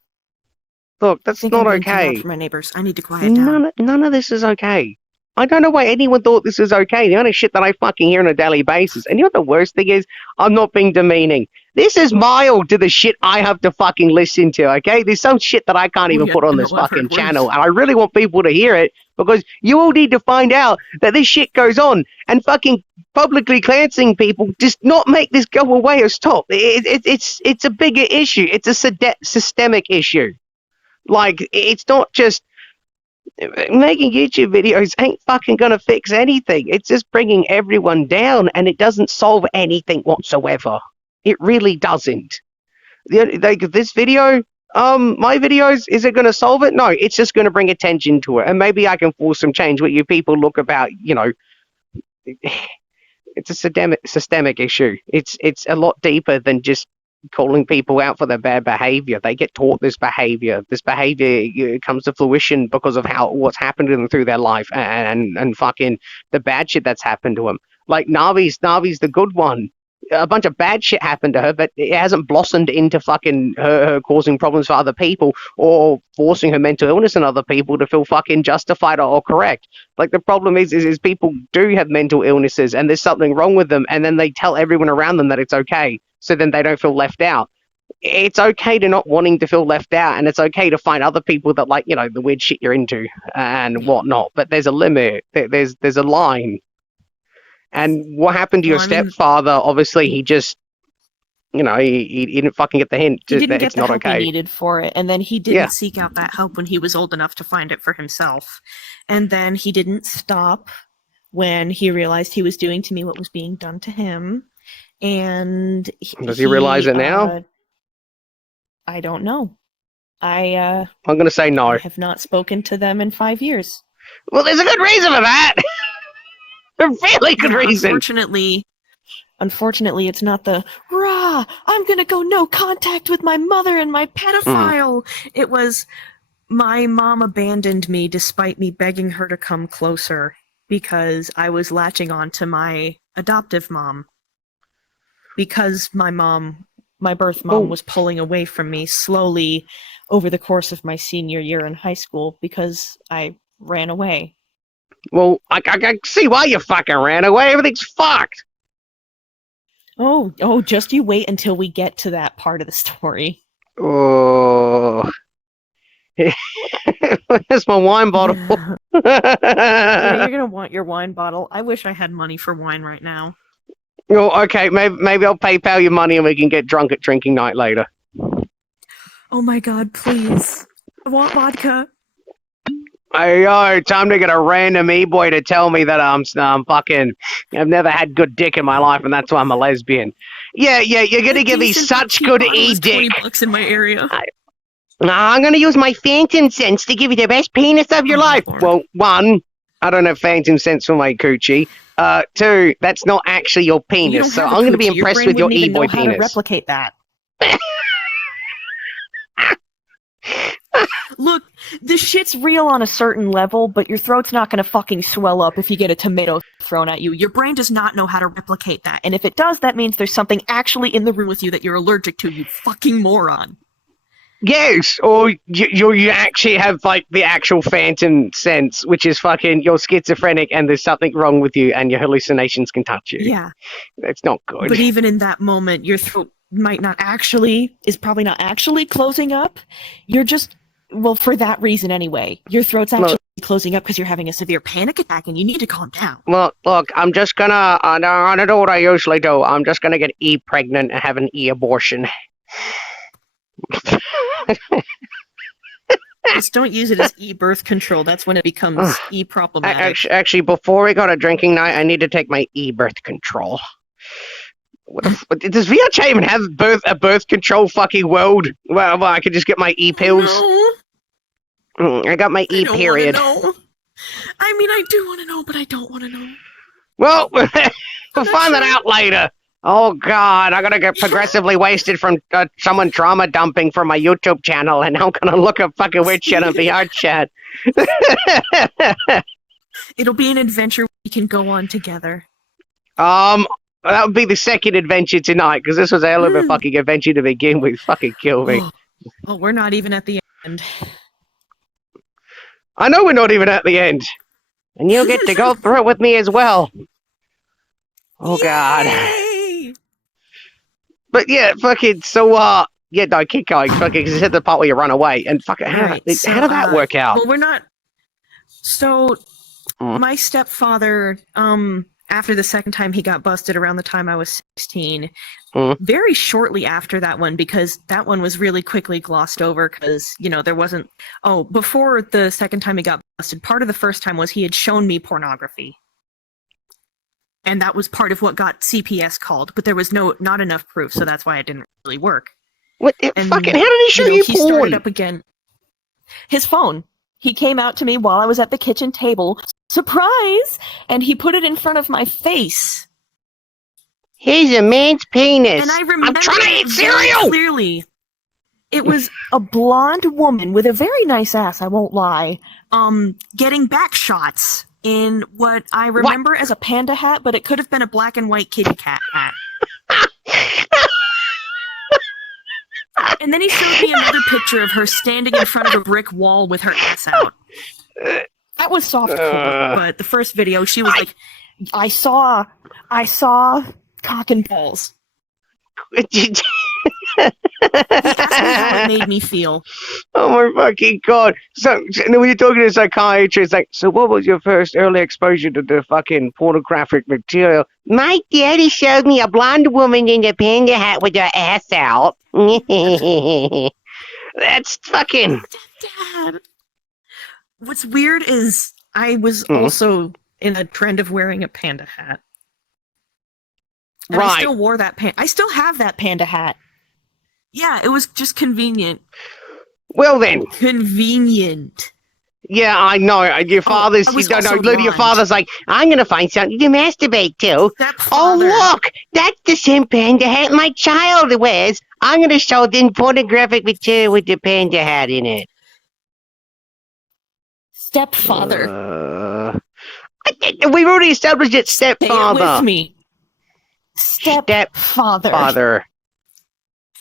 Look, that's not okay. For my neighbors. I need to quiet down. None of this is okay. I don't know why anyone thought this was okay. The only shit that I fucking hear on a daily basis. And you know what the worst thing is? I'm not being demeaning. This is mild to the shit I have to fucking listen to, okay? There's some shit that I can't even put on this fucking channel. And I really want people to hear it because you all need to find out that this shit goes on. And fucking publicly cleansing people does not make this go away or stop. It's a bigger issue. It's a systemic issue. Like, it's not just Making YouTube videos ain't fucking gonna fix anything. It's just bringing everyone down, and it doesn't solve anything whatsoever. It really doesn't. Like this video, my videos, is it gonna solve it? No, it's just gonna bring attention to it, and maybe I can force some change. What you people look about, it's a systemic issue. It's a lot deeper than just calling people out for their bad behavior. They get taught this behavior. This behavior comes to fruition because of what's happened to them through their life and fucking the bad shit that's happened to them. Like Navi's the good one. A bunch of bad shit happened to her, but it hasn't blossomed into fucking her causing problems for other people or forcing her mental illness in other people to feel fucking justified or correct. Like the problem is people do have mental illnesses and there's something wrong with them, and then they tell everyone around them that it's okay, so then they don't feel left out. It's okay to not wanting to feel left out, and it's okay to find other people that like the weird shit you're into and whatnot. But there's a limit. There's a line. And what happened to your stepfather? Obviously, he just, he didn't fucking get the hint. He didn't that get it's the not help okay. he needed for it, and then he didn't seek out that help when he was old enough to find it for himself. And then he didn't stop when he realized he was doing to me what was being done to him. And does he realize it now? I don't know. I'm going to say no. I have not spoken to them in 5 years. Well, there's a good reason for that. A really good reason. Unfortunately, it's not the rah, I'm gonna go no contact with my mother and my pedophile. It was my mom abandoned me despite me begging her to come closer because I was latching on to my adoptive mom. Because my birth mom was pulling away from me slowly over the course of my senior year in high school because I ran away. Well, I see why you fucking ran away. Everything's fucked. Oh, just you wait until we get to that part of the story. Oh. Where's my wine bottle? Yeah, you're going to want your wine bottle. I wish I had money for wine right now. Oh, okay, maybe I'll PayPal you money and we can get drunk at drinking night later. Oh my god, please. I want vodka. Hey, yo, time to get a random e-boy to tell me that I'm fucking, I've never had good dick in my life and that's why I'm a lesbian. Yeah, you're gonna give me such good e-dick. $20 in my area. I'm gonna use my phantom sense to give you the best penis of your life. Lord. Well, one, I don't have phantom sense for my coochie. Two, that's not actually your penis, so I'm gonna be impressed with your e-boy penis. How to replicate that. Look, this shit's real on a certain level, but your throat's not going to fucking swell up if you get a tomato thrown at you. Your brain does not know how to replicate that. And if it does, that means there's something actually in the room with you that you're allergic to, you fucking moron. Yes, or you actually have, like, the actual phantom sense, which is fucking, you're schizophrenic and there's something wrong with you and your hallucinations can touch you. Yeah. It's not good. But even in that moment, your throat is probably not actually closing up. You're just... Well, for that reason anyway. Your throat's actually closing up because you're having a severe panic attack and you need to calm down. Look, I'm just gonna, I'm gonna do what I usually do. I'm just gonna get pregnant and have an abortion. Just don't use it as birth control. That's when it becomes problematic. Actually, before we go to drinking night, I need to take my birth control. Does VHA even have a birth control fucking world? Well, I could just get my pills. No. I got my period. I mean, I do want to know, but I don't want to know. Well, we'll find that out later. Oh god, I'm gonna get progressively wasted from someone trauma dumping from my YouTube channel, and I'm gonna look up fucking weird shit on VR chat. It'll be an adventure we can go on together. That would be the second adventure tonight, because this was a hell of a fucking adventure to begin with. Fucking kill me. Oh, we're not even at the end. I know we're not even at the end. And you'll get to go through it with me as well. Oh, God. Yay! But yeah, fucking, so, yeah, no, keep going, fucking, because it's at the part where you run away, and fucking, how did that work out? Well, we're not... So, my stepfather, after the second time he got busted around the time I was 16, very shortly after that one, because that one was really quickly glossed over because, there wasn't... Oh, before the second time he got busted, part of the first time was he had shown me pornography. And that was part of what got CPS called, but there was not enough proof, so that's why it didn't really work. What? And, Fucking, how did he show you he porn? started up again. His phone. He came out to me while I was at the kitchen table. Surprise! And he put it in front of my face. Here's a man's penis. And I remember I'm trying to eat very cereal! clearly. It was a blonde woman with a very nice ass, I won't lie, getting back shots in what I remember as a panda hat, but it could have been a black and white kitty cat hat. And then he showed me another picture of her standing in front of a brick wall with her ass out. That was softcore, but the first video, she was like, I saw cock and balls. He asked me how it made me feel. Oh my fucking god! So when you're talking to a psychiatrist, like, so what was your first early exposure to the fucking pornographic material? My daddy showed me a blonde woman in a panda hat with her ass out. That's fucking... Dad. What's weird is I was also in a trend of wearing a panda hat. And I still wore that I still have that panda hat. Yeah, it was just convenient. Well then. Convenient. Yeah, I know. Your father's... your father's like, I'm going to find something to masturbate to. Oh, look! That's the same panda hat my child wears. I'm going to show them pornographic material with the panda hat in it. Stepfather. We've already established it, stepfather. Stay with me. Stepfather. Father.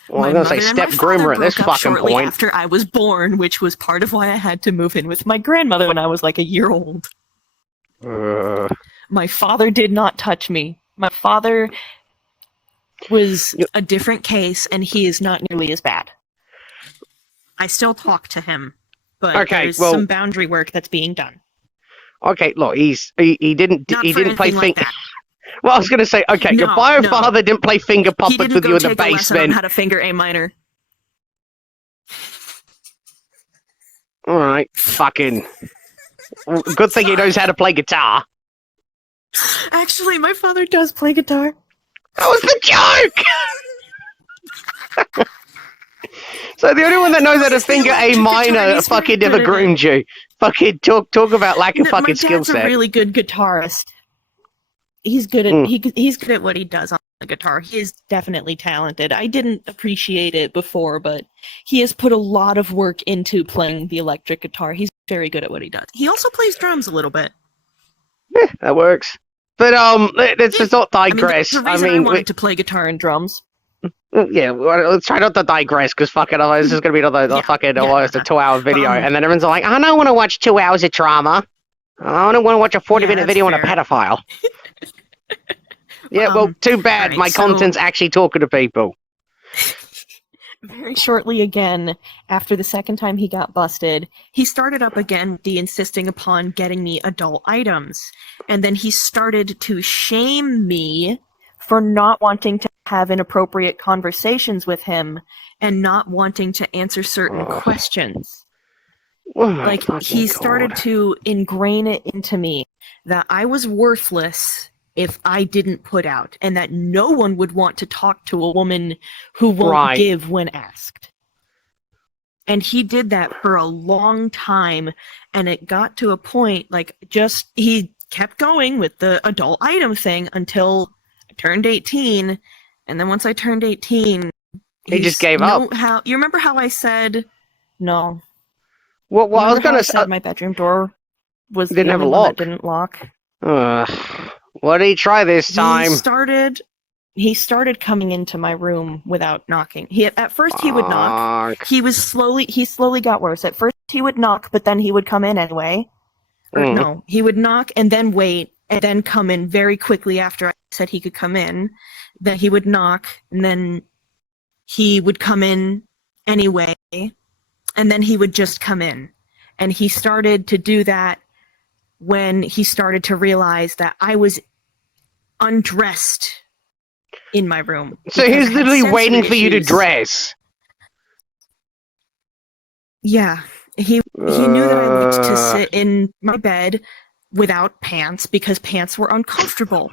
Well, I'm going to say step-groomer at this fucking point. After I was born, which was part of why I had to move in with my grandmother when I was like a year old. My father did not touch me. My father was a different case, and he is not nearly as bad. I still talk to him, but there's some boundary work that's being done. Okay, look, he didn't play like that. Well, I was going to say, okay, your bio father didn't play finger puppets with you in the basement. He didn't go take a lesson on how to finger A minor. All right, fucking... Good thing he knows how to play guitar. Actually, my father does play guitar. That was the joke! So the only one that knows how to finger A minor fucking never groomed you. Fucking talk about lack of fucking skill set. My dad's a really good guitarist. He's good at he's good at what he does on the guitar. He is definitely talented. I didn't appreciate it before, but he has put a lot of work into playing the electric guitar. He's very good at what he does. He also plays drums a little bit. Yeah, that works. But let's just not digress. I wanted to play guitar and drums. Yeah, let's try not to digress, because fucking otherwise this is going to be another almost a 2-hour video, and then everyone's like, I don't want to watch 2 hours of drama. I don't want to watch a 40-minute video on a pedophile. Yeah, well, too bad. My content's actually talking to people. Very shortly again, after the second time he got busted, he started up again with the insisting upon getting me adult items. And then he started to shame me for not wanting to have inappropriate conversations with him and not wanting to answer certain questions. Like, he started to ingrain it into me that I was worthless if I didn't put out, and that no one would want to talk to a woman who won't give when asked. And he did that for a long time, and it got to a point, he kept going with the adult item thing until I turned 18, and then once I turned 18... He just gave up. You remember how I said... No. Well, I was going to say... my bedroom door was the only one that didn't lock. What did he try this time? He started coming into my room without knocking. At first he would knock. He slowly got worse. At first he would knock, but then he would come in anyway. No, he would knock and then wait, and then come in very quickly after I said he could come in. Then he would knock, and then he would come in anyway, and then he would just come in. And he started to do that when he started to realize that I was undressed in my room. So because he's I had literally sensory waiting for you to issues. dress. Yeah. He knew that I liked to sit in my bed without pants because pants were uncomfortable.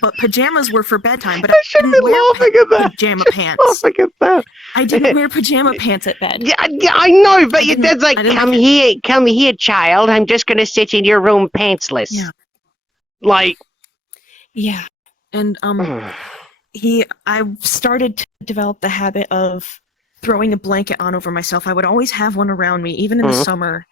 But pajamas were for bedtime, but I shouldn't didn't be wear laughing at that. pajama Just pants. laughing at that. I didn't wear pajama pants at bed. Yeah, I know, but I your didn't- dad's like, I didn't come here, child. I'm just gonna sit in your room pantsless. Yeah. Like, Yeah. And I started to develop the habit of throwing a blanket on over myself. I would always have one around me, even in the summer,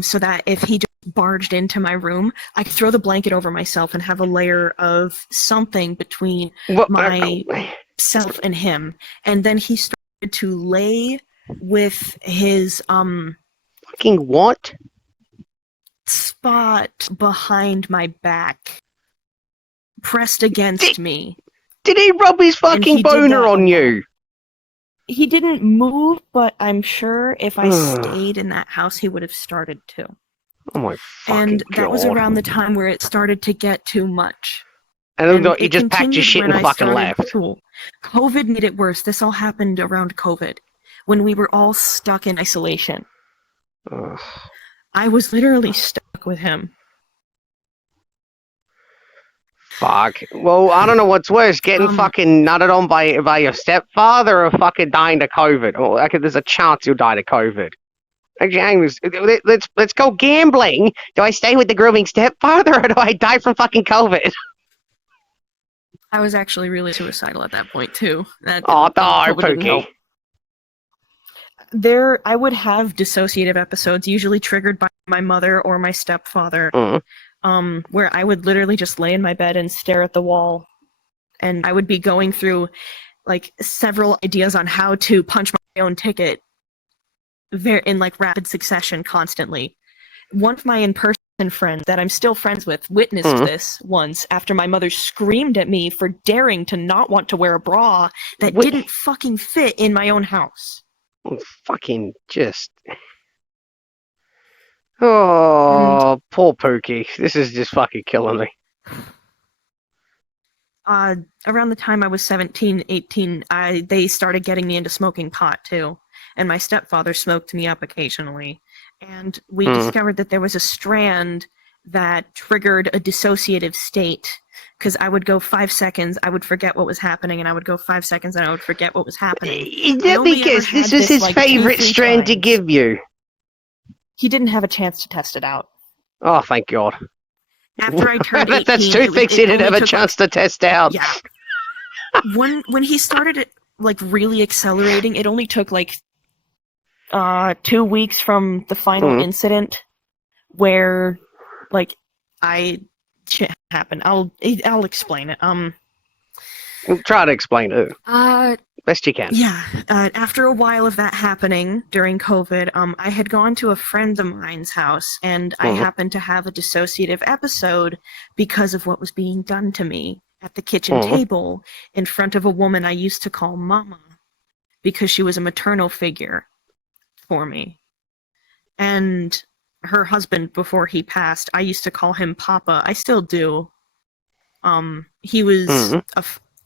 so that if he just barged into my room, I could throw the blanket over myself and have a layer of something between myself and him. And then he started to lay with his fucking what? spot behind my back, pressed against me. Did he rub his fucking boner on you? He didn't move, but I'm sure if I stayed in that house, he would have started to. Oh my fucking And that God. was around the time where it started to get too much. And you just packed your shit and fucking left. School. COVID made it worse. This all happened around COVID, when we were all stuck in isolation. Ugh. I was literally stuck with him. Fuck. Well, I don't know what's worse, getting fucking nutted on by your stepfather or fucking dying to COVID. Oh, okay, there's a chance you'll die to COVID. Actually, let's go gambling. Do I stay with the grooming stepfather or do I die from fucking COVID? I was actually really suicidal at that point too. Pookie. I would have dissociative episodes, usually triggered by my mother or my stepfather, where I would literally just lay in my bed and stare at the wall, and I would be going through like several ideas on how to punch my own ticket in like rapid succession constantly. One of my in-person friends that I'm still friends with witnessed this once after my mother screamed at me for daring to not want to wear a bra that didn't fucking fit in my own house. Fucking just... Oh, poor Pookie. This is just fucking killing me. Around the time I was 17, 18, they started getting me into smoking pot too. And my stepfather smoked me up occasionally. And we discovered that there was a strand that triggered a dissociative state. Because I would go 5 seconds, I would forget what was happening, and I would go 5 seconds, and I would forget what was happening. Let me guess, this was his favorite strand to give you. He didn't have a chance to test it out. Oh, thank God. After I turned 18, that's two things he didn't have a chance to test out. Yeah. When he started it, like, really accelerating, it only took, like, 2 weeks from the final incident where, like, shit happened. I'll explain it. Try to explain it. Best you can. Yeah. After a while of that happening during COVID, I had gone to a friend of mine's house, and I happened to have a dissociative episode because of what was being done to me at the kitchen table in front of a woman I used to call Mama because she was a maternal figure for me. And her husband, before he passed, I used to call him Papa. I still do. He was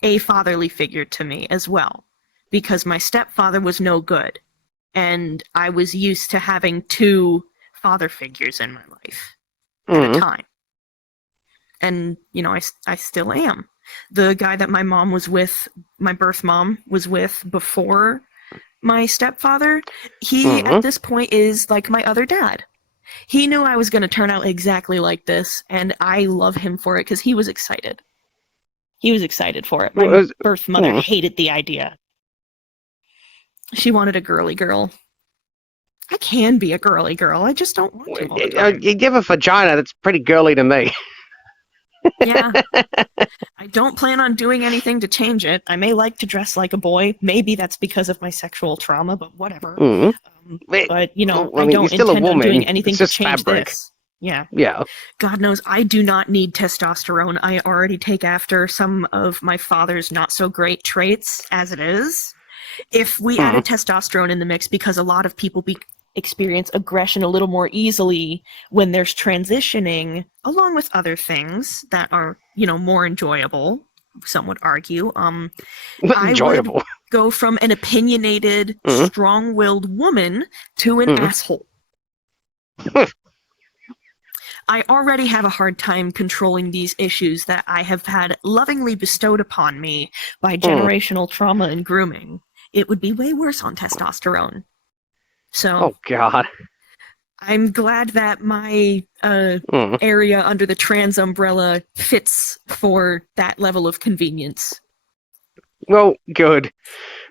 a fatherly figure to me as well, because my stepfather was no good, and I was used to having 2 father figures in my life at a time. And, you know, I still am. The guy that my mom was with, my birth mom, was with before my stepfather, he at this point is like my other dad. He knew I was going to turn out exactly like this, and I love him for it because he was excited. He was excited for it. My birth mother hated the idea. She wanted a girly girl. I can be a girly girl. I just don't want to all the time. You give a vagina that's pretty girly to me. Yeah. I don't plan on doing anything to change it. I may like to dress like a boy. Maybe that's because of my sexual trauma, but whatever. But, you know, I don't intend on doing anything to change this. Yeah. Yeah. God knows I do not need testosterone. I already take after some of my father's not so great traits as it is. If we added testosterone in the mix, because a lot of people experience aggression a little more easily when there's transitioning, along with other things that are, you know, more enjoyable. some would argue. But enjoyable. I would go from an opinionated, strong-willed woman to an asshole. I already have a hard time controlling these issues that I have had lovingly bestowed upon me by generational trauma and grooming. It would be way worse on testosterone. So, oh God. I'm glad that my area under the trans umbrella fits for that level of convenience. Well, good.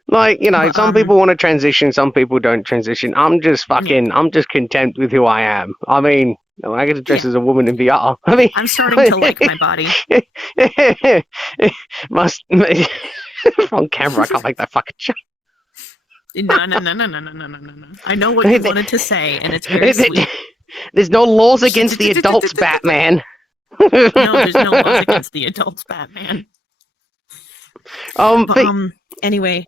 Like, you know, But, some people want to transition, some people don't transition. I'm just content with who I am. I mean, I get to dress as a woman in VR. I mean, I'm starting to like my body. Must on camera. I can't make that fucking joke. No. I know what you wanted to say, and it's very sweet. There's no laws against the adults, Batman. No, there's no laws against the adults, Batman. Anyway,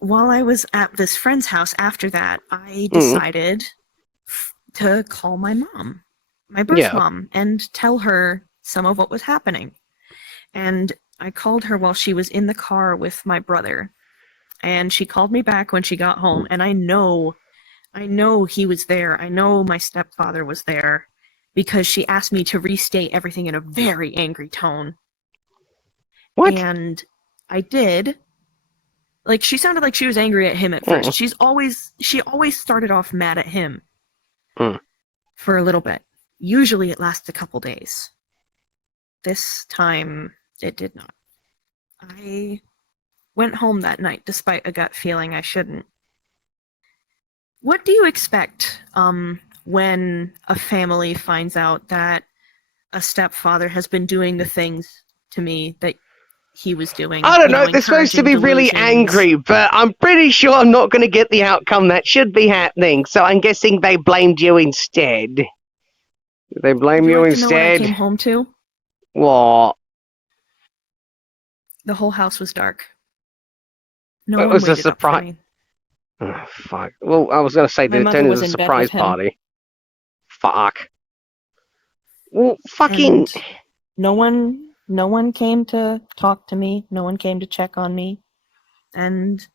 while I was at this friend's house after that, I decided to call my mom, my birth mom, and tell her some of what was happening. And I called her while she was in the car with my brother. And she called me back when she got home, and I know he was there. I know my stepfather was there, because she asked me to restate everything in a very angry tone. What? And I did. Like, she sounded like she was angry at him at first. She always started off mad at him for a little bit. Usually it lasts a couple days. This time, it did not. I went home that night despite a gut feeling I shouldn't. What do you expect when a family finds out that a stepfather has been doing the things to me that he was doing? I don't know, they're supposed to be really angry, but I'm pretty sure I'm not going to get the outcome that should be happening, so I'm guessing they blamed you instead. Did they blame you instead? Know what I came home to? What? The whole house was dark. No it one was a waited up for surprise. me. Oh, fuck. Well, I was going to say, My did it mother turn was into a in bed surprise with him. party? Fuck. Well, fucking... And no one came to talk to me. No one came to check on me. And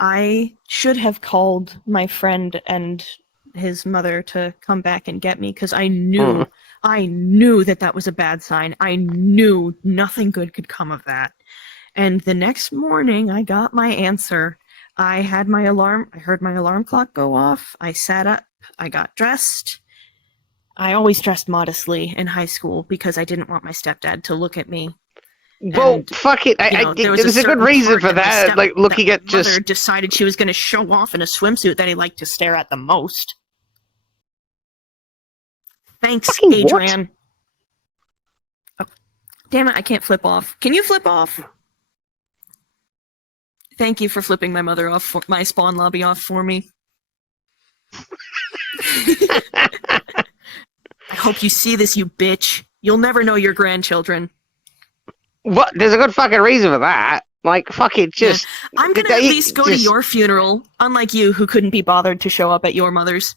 I should have called my friend and his mother to come back and get me, because I knew that was a bad sign. I knew nothing good could come of that. And the next morning, I got my answer. I heard my alarm clock go off. I sat up. I got dressed. I always dressed modestly in high school because I didn't want my stepdad to look at me. Well, And, fuck it. there There's a good reason for that. Like, looking at just... mother decided she was going to show off in a swimsuit that he liked to stare at the most. Thanks, fucking Adrian. Oh, damn it, I can't flip off. Can you flip off? Thank you for flipping my mother off, my spawn lobby off for me. I hope you see this, you bitch. You'll never know your grandchildren. What? There's a good fucking reason for that. Like, fuck it, just... Yeah. I'm gonna at least go to your funeral, unlike you, who couldn't be bothered to show up at your mother's.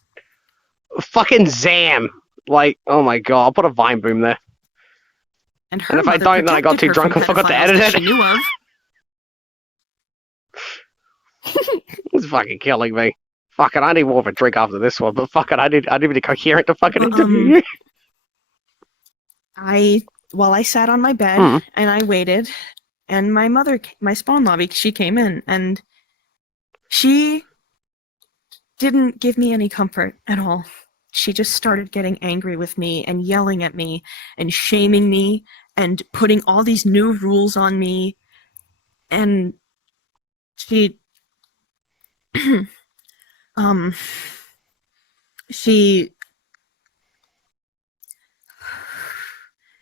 Fucking Zam. Like, oh my god, I'll put a vine boom there. And if I don't, then I got too drunk and forgot to edit it. She knew of. It's fucking killing me. Fuck it, I need more of a drink after this one, but fuck it, I need to be coherent to fucking interview you. While I sat on my bed and I waited, and my mother, my spawn lobby, she came in, and she didn't give me any comfort at all. She just started getting angry with me and yelling at me and shaming me and putting all these new rules on me. And she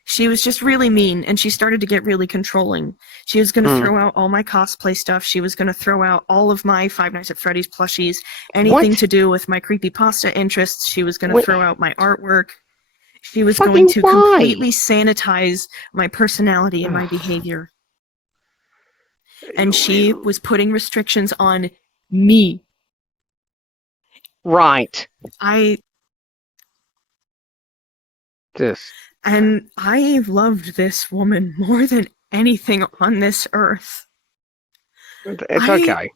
she was just really mean, and she started to get really controlling. She was going to throw out all my cosplay stuff. She was going to throw out all of my Five Nights at Freddy's plushies, anything to do with my creepypasta interests. She was going to throw out my artwork. She was going to completely sanitize my personality and my behavior. And she was putting restrictions on me. Right. And I loved this woman more than anything on this earth. It's okay.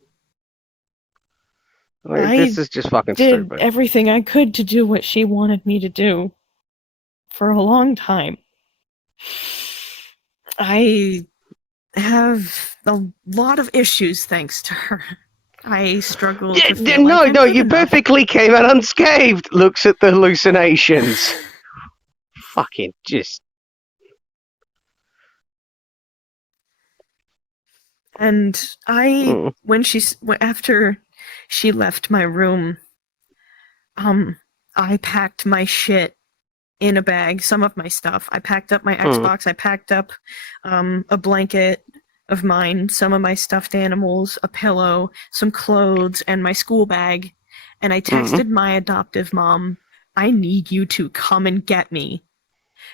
This is just fucking did stupid. everything I could to do what she wanted me to do for a long time. I have a lot of issues thanks to her. I struggle to feel like I'm good you enough. perfectly came out unscathed. Looks at the hallucinations. Fucking just. And after she left my room, I packed my shit in a bag, some of my stuff. I packed up my Xbox, I packed up a blanket of mine, some of my stuffed animals, a pillow, some clothes, and my school bag. And I texted my adoptive mom, I need you to come and get me.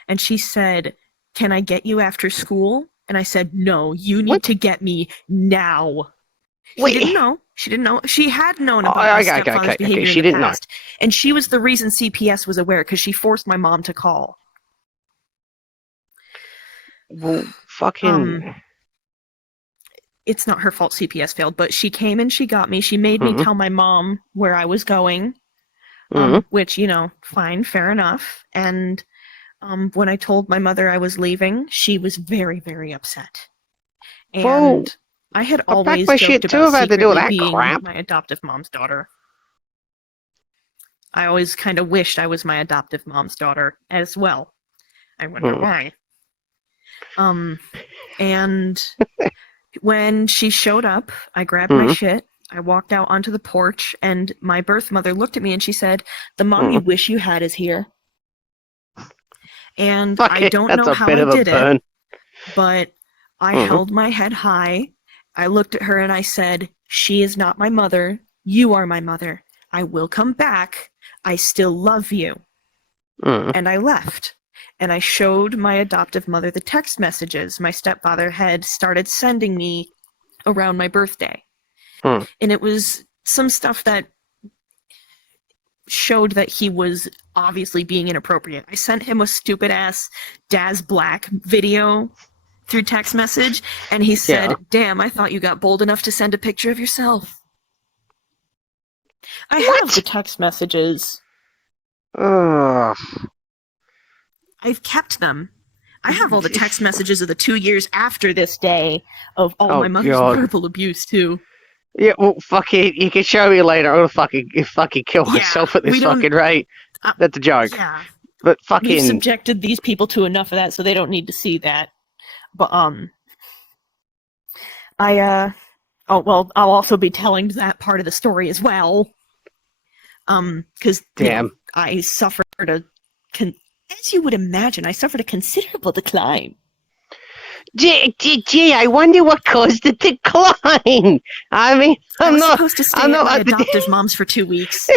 And she said, can I get you after school? And I said, no, you need to get me now. She didn't know. She had known about my stepfather's behavior in the past. And she was the reason CPS was aware, because she forced my mom to call. Well, fucking... it's not her fault CPS failed, but she came and she got me. She made me tell my mom where I was going, which, fine, fair enough. And when I told my mother I was leaving, she was very, very upset. And I had always joked about secretly being my adoptive mom's daughter. I always kind of wished I was my adoptive mom's daughter as well. I wonder why. And when she showed up, I grabbed my shit, I walked out onto the porch, and my birth mother looked at me and she said, the mom you wish you had is here. And I don't know how I did it, but I held my head high. I looked at her and I said, she is not my mother. You are my mother. I will come back. I still love you. And I left. And I showed my adoptive mother the text messages my stepfather had started sending me around my birthday. And it was some stuff that showed that he was obviously being inappropriate. I sent him a stupid-ass Daz Black video through text message, and he said, damn, I thought you got bold enough to send a picture of yourself. I have the text messages. I've kept them. I have all the text messages of the 2 years after this day of all my mother's verbal abuse, too. Yeah, well, fuck it. You can show me later. I'm gonna fucking kill myself at this fucking rate. That's a joke. Yeah. But fucking... we've subjected these people to enough of that, so they don't need to see that. But, I'll also be telling that part of the story as well. Because, I suffered as you would imagine, I suffered a considerable decline. Gee, I wonder what caused the decline. I mean, I was supposed to stay at my adoptive mom's for 2 weeks.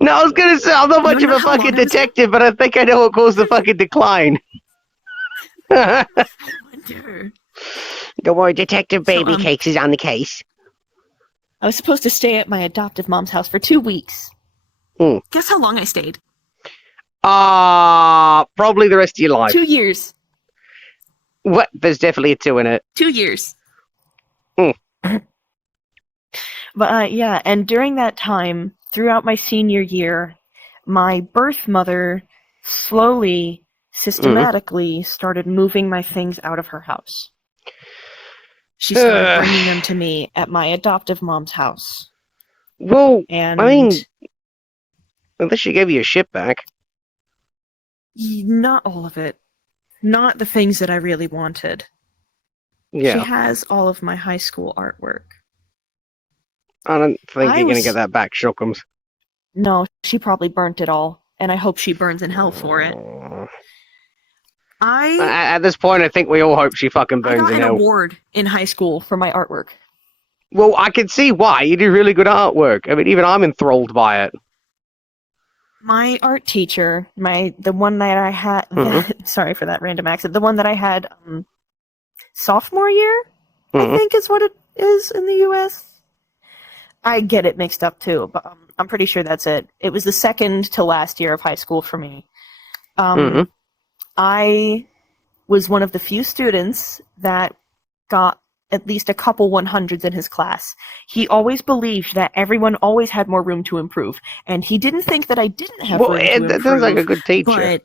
No, I was gonna say, I'm not much of a fucking detective, but I think I know what caused the fucking decline. I wonder. Don't worry, Detective BabyCakes is on the case. I was supposed to stay at my adoptive mom's house for 2 weeks. Guess how long I stayed? Probably the rest of your life. 2 years. What? There's definitely a 2 in it. 2 years. But, and during that time, throughout my senior year, my birth mother slowly, systematically started moving my things out of her house. She started bringing them to me at my adoptive mom's house. Well, I mean, unless she gave you your shit back. Not all of it. Not the things that I really wanted. Yeah. She has all of my high school artwork. I don't think you're going to get that back, Shookums. No, she probably burnt it all, and I hope she burns in hell for it. At this point, I think we all hope she fucking burns in hell. I got an award in high school for my artwork. Well, I can see why. You do really good artwork. I mean, even I'm enthralled by it. My art teacher, the one that I had, sorry for that random accent, the one that I had sophomore year, I think is what it is in the U.S. I get it mixed up too, but I'm pretty sure that's it. It was the second to last year of high school for me. I was one of the few students that got at least a couple 100s in his class. He always believed that everyone always had more room to improve, and he didn't think that I didn't have room to improve. That sounds like a good teacher.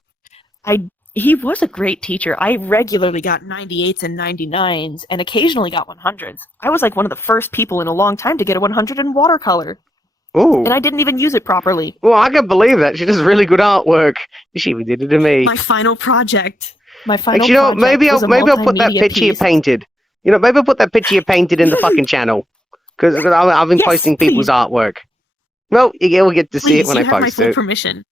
But he was a great teacher. I regularly got 98s and 99s, and occasionally got 100s. I was like one of the first people in a long time to get a 100 in watercolor. Ooh. And I didn't even use it properly. Well, I can believe that. She does really good artwork. She even did it to me. My final project. Maybe I'll put that picture you painted. Maybe I'll put that picture you painted in the fucking channel. Because I've been posting people's artwork. Well, you'll get to see it when I post it. You have my full permission.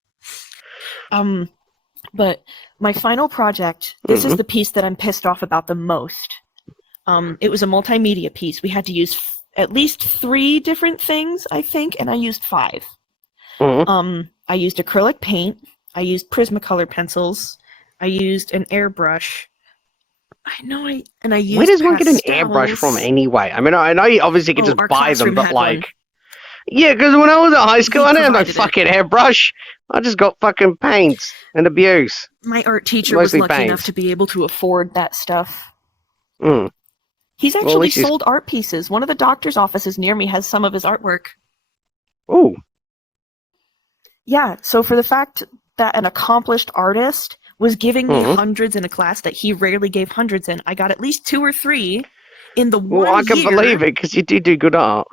But my final project, this is the piece that I'm pissed off about the most. It was a multimedia piece. We had to use at least 3 different things, I think, and I used 5. I used acrylic paint. I used Prismacolor pencils. I used an airbrush. I used Where does one get an pastels. airbrush from anyway? I mean, I know you obviously can just buy them, but like... One. Yeah, because when I was at high school, I didn't have no fucking airbrush. I just got fucking paints and abuse. My art teacher was lucky enough to be able to afford that stuff. He's actually sold art pieces. One of the doctor's offices near me has some of his artwork. Ooh. Yeah, so for the fact that an accomplished artist was giving me 100s in a class that he rarely gave 100s in, I got at least 2 or 3 in the 1 year. Well, I can believe it, because you do good art.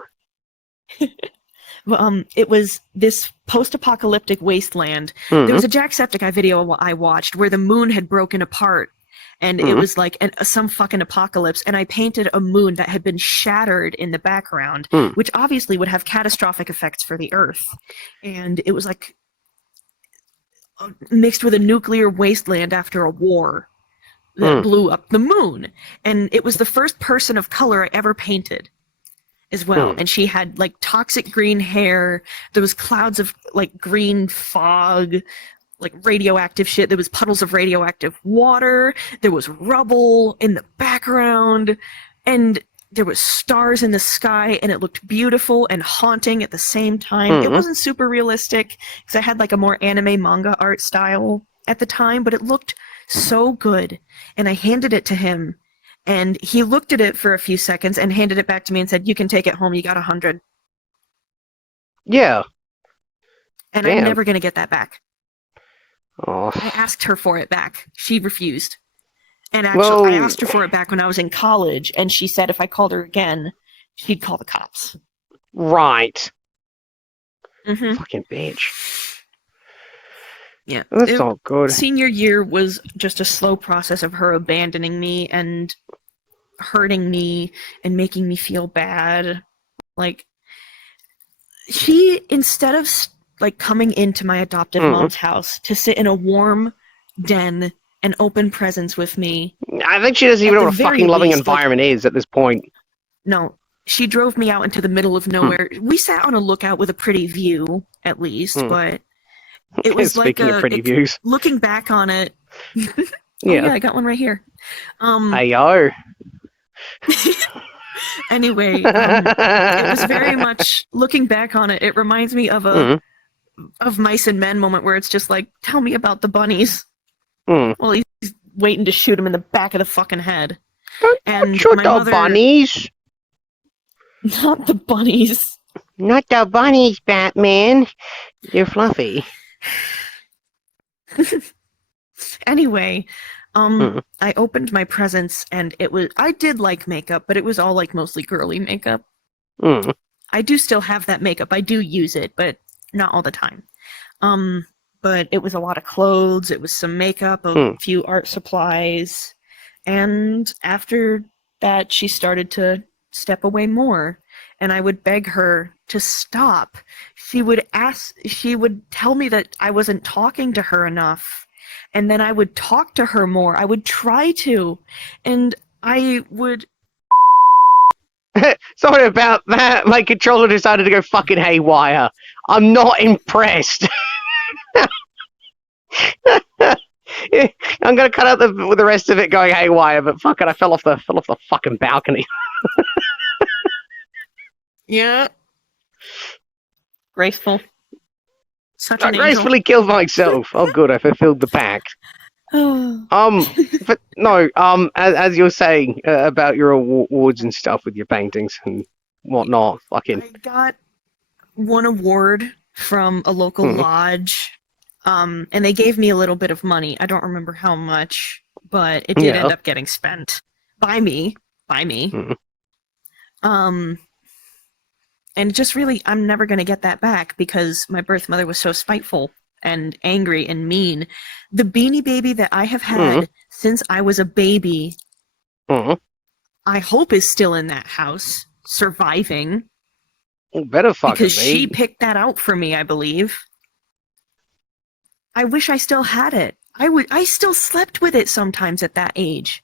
It was this post-apocalyptic wasteland. There was a Jacksepticeye video I watched where the moon had broken apart, and it was like some fucking apocalypse, and I painted a moon that had been shattered in the background, which obviously would have catastrophic effects for the Earth. And it was like mixed with a nuclear wasteland after a war that blew up the moon. And it was the first person of color I ever painted as well. And she had like toxic green hair. There was clouds of like green fog, like radioactive shit. There was puddles of radioactive water. There was rubble in the background. And there was stars in the sky, and it looked beautiful and haunting at the same time. It wasn't super realistic because I had like a more anime manga art style at the time, but it looked so good. And I handed it to him, and he looked at it for a few seconds and handed it back to me and said, "You can take it home. You got 100." Yeah. And I'm never going to get that back. Oh. I asked her for it back. She refused. And actually, I asked her for it back when I was in college, and she said if I called her again, she'd call the cops. Right. Fucking bitch. Yeah. That's all good. Senior year was just a slow process of her abandoning me and hurting me and making me feel bad. Like, she, instead of like coming into my adoptive mom's house to sit in a warm den and open presents with me. I think she doesn't even know what a fucking loving environment is at this point. No, she drove me out into the middle of nowhere. We sat on a lookout with a pretty view, at least, but it was Speaking of pretty views. Looking back on it. Yeah, I got one right here. Ayo. Anyway, it was very much, looking back on it, it reminds me of a of Mice and Men moment where it's just like, tell me about the bunnies. Well, he's waiting to shoot him in the back of the fucking head. Don't shoot the bunnies. Not the bunnies. Not the bunnies, Batman. They're fluffy. Anyway, I opened my presents, and I did like makeup, but it was all like mostly girly makeup. I do still have that makeup. I do use it, but not all the time. But it was a lot of clothes, it was some makeup, a few art supplies, and after that she started to step away more, and I would beg her to stop. She would tell me that I wasn't talking to her enough, and then I would talk to her more. I would try to, and I would... Sorry about that, my controller decided to go fucking haywire. I'm not impressed. I'm gonna cut out the rest of it going haywire, but fuck it, I fell off the fucking balcony. Yeah. Graceful. Such an I gracefully killed myself. Oh good, I fulfilled the pact. But no, as you're saying about your awards and stuff with your paintings and whatnot, fucking. I got one award from a local lodge, and they gave me a little bit of money. I don't remember how much, but it did end up getting spent by me. And just really, I'm never going to get that back because my birth mother was so spiteful and angry and mean. The Beanie Baby that I have had since I was a baby, I hope is still in that house, surviving. Better fucking because she picked that out for me, I believe. I wish I still had it. I still slept with it sometimes at that age.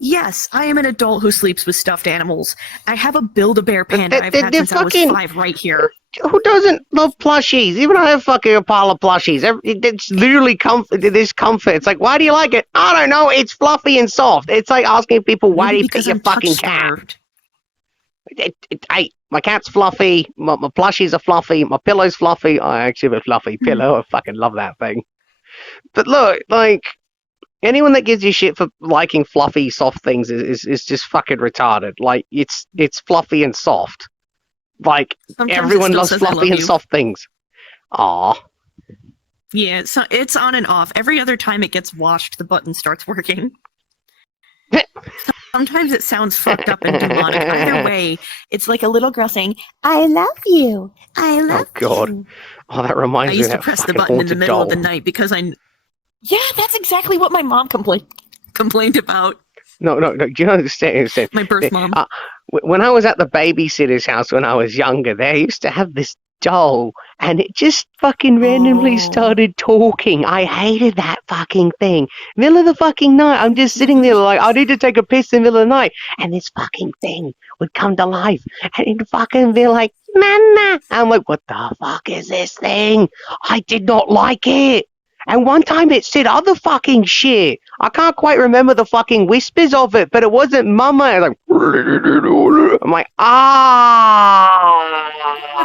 Yes, I am an adult who sleeps with stuffed animals. I have a Build-A-Bear panda I've had since I was 5 right here. Who doesn't love plushies? Even I have fucking a pile of plushies. It's literally this comfort. It's like, why do you like it? I don't know. It's fluffy and soft. It's like asking people, why do you pick your fucking cat? My cat's fluffy. My plushies are fluffy. My pillow's fluffy. I actually have a fluffy pillow. I fucking love that thing. But look, like, anyone that gives you shit for liking fluffy, soft things is just fucking retarded. Like, it's fluffy and soft. Like, sometimes everyone loves fluffy and soft things. Aw. Yeah, so it's on and off. Every other time it gets washed, the button starts working. Sometimes it sounds fucked up and demonic. Either way, it's like a little girl saying, I love you. I love you. Oh, God. Oh, that reminds me of that I used to press the button in the middle of the night because Yeah, that's exactly what my mom complained about. No. Do you understand? My birth mom. When I was at the babysitter's house when I was younger, they used to have this doll, and it just fucking randomly started talking. I hated that fucking thing. Middle of the fucking night, I'm just sitting there like, I need to take a piss in the middle of the night, and this fucking thing would come to life, and it'd fucking be like, Mama! I'm like, what the fuck is this thing? I did not like it. And one time it said other fucking shit. I can't quite remember the fucking whispers of it, but it wasn't mama. I'm like, I'm like, But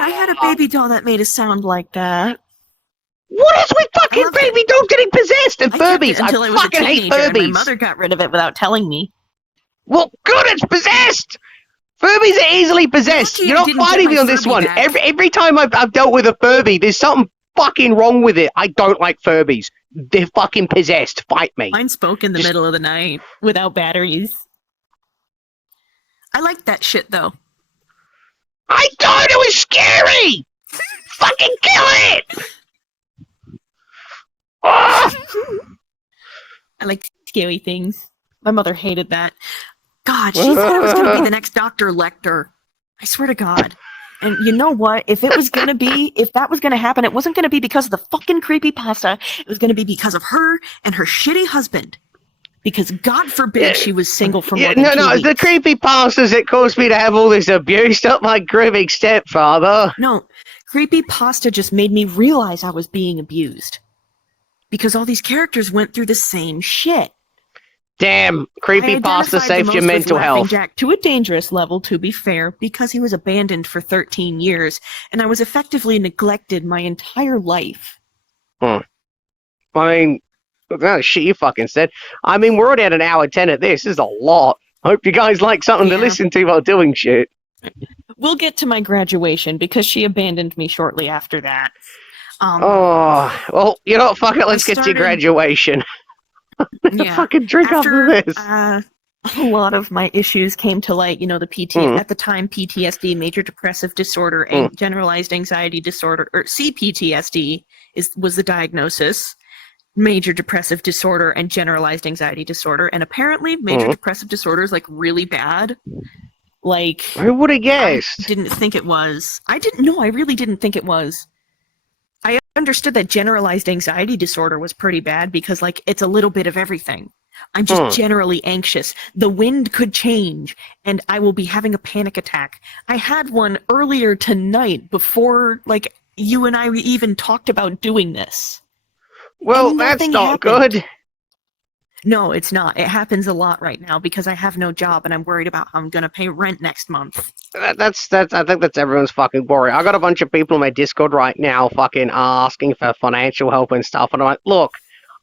I had a baby doll that made a sound like that. What is with fucking baby dolls getting possessed and Furbies? I fucking hate Furbies. And my mother got rid of it without telling me. Well, good, it's possessed. Furbies are easily possessed. You're not fighting me on this one. Every time I've dealt with a Furby, there's something fucking wrong with it. I don't like Furbies. They're fucking possessed. Fight me. Mine spoke in the middle of the night without batteries. I liked that shit though. I thought it was scary. Fucking kill it. I like scary things. My mother hated that. God, she thought I was going to be the next Dr. Lecter. I swear to God. And you know what? If that was going to happen, it wasn't going to be because of the fucking creepypasta. It was going to be because of her and her shitty husband. Because God forbid she was single for more than 2 weeks. No, it's the creepypastas that caused me to have all this abuse, not my grooming stepfather. No, creepypasta just made me realize I was being abused. Because all these characters went through the same shit. Damn, creepypasta saved your mental health. Jack to a dangerous level, to be fair, because he was abandoned for 13 years, and I was effectively neglected my entire life. I mean, that shit you fucking said. I mean, we're already at an hour 10 at this. This is a lot. Hope you guys like something to listen to while doing shit. We'll get to my graduation, because she abandoned me shortly after that. Well, you know what, fuck it, let's get to graduation. Yeah. Fucking drink after this. A lot of my issues came to light. You know, the at the time, PTSD, major depressive disorder, and generalized anxiety disorder, or CPTSD was the diagnosis. Major depressive disorder and generalized anxiety disorder, and apparently major depressive disorder is like really bad. Like, who would have guessed? I didn't think it was. I really didn't think it was. I understood that generalized anxiety disorder was pretty bad because, like, it's a little bit of everything. I'm just generally anxious. The wind could change, and I will be having a panic attack. I had one earlier tonight before, like, you and I even talked about doing this. Well, that's not good. No, it's not. It happens a lot right now because I have no job and I'm worried about how I'm going to pay rent next month. That's. I think that's everyone's fucking worry. I got a bunch of people in my Discord right now fucking asking for financial help and stuff, and I'm like, look,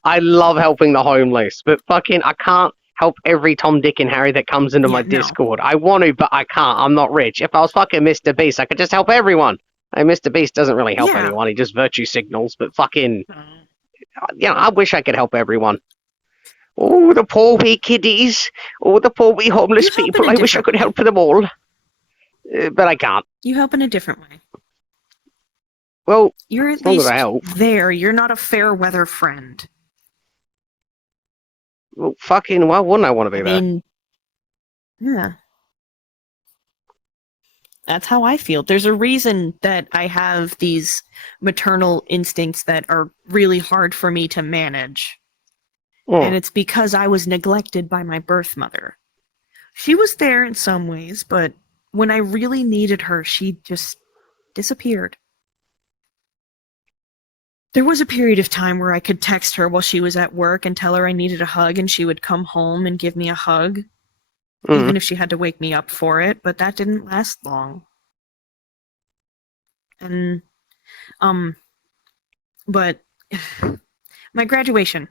I love helping the homeless, but fucking, I can't help every Tom, Dick, and Harry that comes into my no. Discord. I want to, but I can't. I'm not rich. If I was fucking Mr. Beast, I could just help everyone. And Mr. Beast doesn't really help Yeah. anyone. He just virtue signals, but fucking, I wish I could help everyone. Oh, the poor wee kiddies. Oh, the poor wee homeless You help in people. a I wish I different could way. help them all. But I can't. You help in a different way. Well, You're as at long as least I help. there. You're not a fair weather friend. Well, fucking, why wouldn't I want to be I there? mean, yeah. That's how I feel. There's a reason that I have these maternal instincts that are really hard for me to manage. And it's because I was neglected by my birth mother. She was there in some ways, but when I really needed her, she just disappeared. There was a period of time where I could text her while she was at work and tell her I needed a hug, and she would come home and give me a hug, even if she had to wake me up for it, but that didn't last long. And, but my graduation,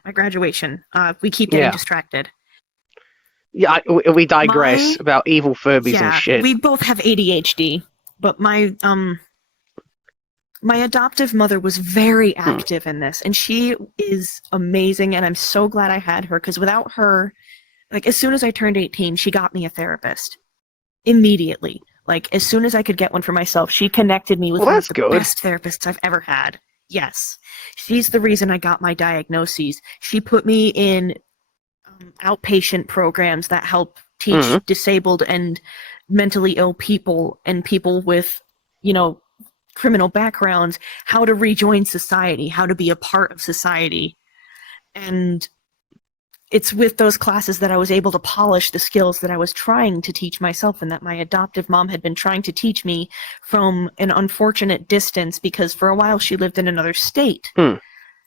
we keep getting distracted. Yeah, we digress about evil Furbies and shit. We both have ADHD, but my adoptive mother was very active in this, and she is amazing, and I'm so glad I had her, because without her, like, as soon as I turned 18, she got me a therapist. Immediately. Like, as soon as I could get one for myself, she connected me with one of the best therapists I've ever had. Yes. She's the reason I got my diagnoses. She put me in outpatient programs that help teach disabled and mentally ill people and people with, criminal backgrounds how to rejoin society, how to be a part of society. And it's with those classes that I was able to polish the skills that I was trying to teach myself and that my adoptive mom had been trying to teach me from an unfortunate distance, because for a while she lived in another state.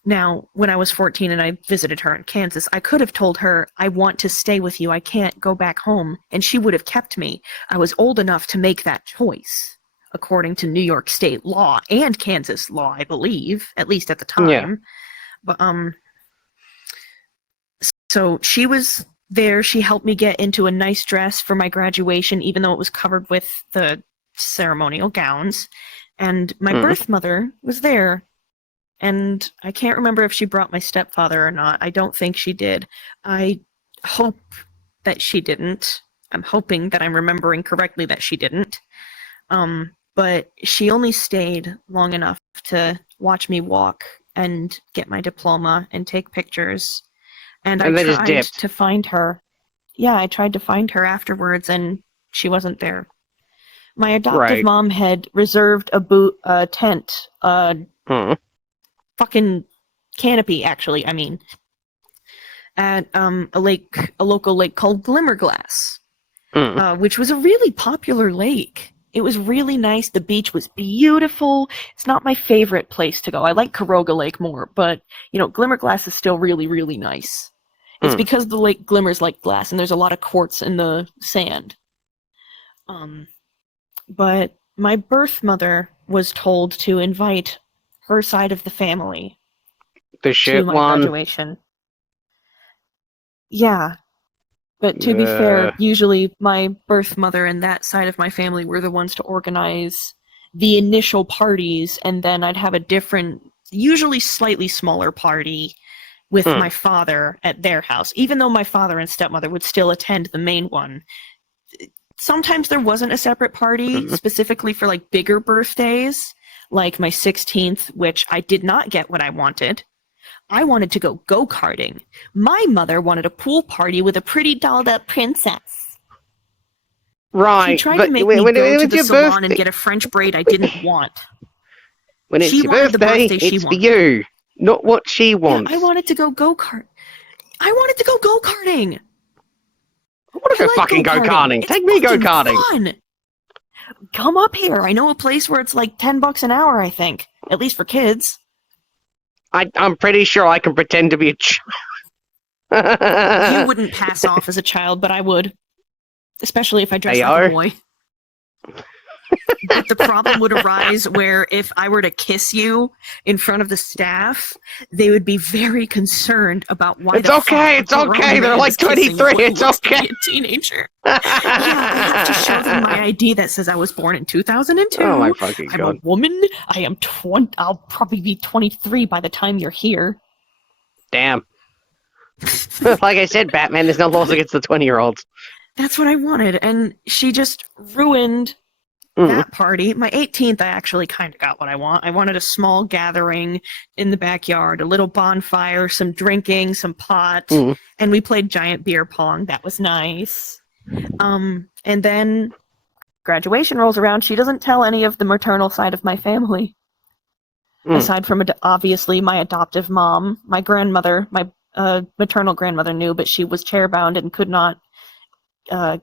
Now, when I was 14 and I visited her in Kansas, I could have told her, I want to stay with you, I can't go back home, and she would have kept me. I was old enough to make that choice, according to New York State law and Kansas law, I believe, at least at the time. Yeah. But, so she was there. She helped me get into a nice dress for my graduation, even though it was covered with the ceremonial gowns. And my birth mother was there. And I can't remember if she brought my stepfather or not. I don't think she did. I hope that she didn't. I'm hoping that I'm remembering correctly that she didn't. But she only stayed long enough to watch me walk and get my diploma and take pictures. And I tried to find her. Yeah, I tried to find her afterwards, and she wasn't there. My adoptive mom had reserved a tent, fucking canopy, actually, at a local lake called Glimmerglass, which was a really popular lake. It was really nice. The beach was beautiful. It's not my favorite place to go. I like Caroga Lake more, but, Glimmerglass is still really, really nice. It's because the lake glimmers like glass, and there's a lot of quartz in the sand. But my birth mother was told to invite her side of the family to my graduation. Yeah. But to be fair, usually my birth mother and that side of my family were the ones to organize the initial parties, and then I'd have a different, usually slightly smaller party with my father at their house, even though my father and stepmother would still attend the main one. Sometimes there wasn't a separate party specifically for like bigger birthdays, like my 16th, which I did not get what I wanted. I wanted to go go-karting. My mother wanted a pool party with a pretty dolled-up princess. Right. She tried to make me go to the salon and get a French braid I didn't want. When it's your birthday, it's for you, not what she wants. Yeah, I wanted to go go-kart. I wanted to go go-karting. I want to go fucking go-karting. Take me go-karting. Fun. Come up here. I know a place where it's like $10 an hour, I think. At least for kids. I'm pretty sure I can pretend to be a child. You wouldn't pass off as a child, but I would. Especially if I dressed like a boy. But the problem would arise where if I were to kiss you in front of the staff, they would be very concerned about why It's okay. They're like 23. It's okay. Be a teenager. Yeah, I have to show them my ID that says I was born in 2002. Oh my fucking I'm god. a woman. I am 20. I'll probably be 23 by the time you're here. Damn. Like I said, Batman, there's no laws against the 20-year-olds. That's what I wanted, and she just ruined that party. My 18th, I actually kind of got what I want. I wanted a small gathering in the backyard, a little bonfire, some drinking, some pot, and we played giant beer pong. That was nice. And then graduation rolls around. She doesn't tell any of the maternal side of my family. Aside from, obviously, my adoptive mom. My grandmother, my maternal grandmother knew, but she was chair-bound and could not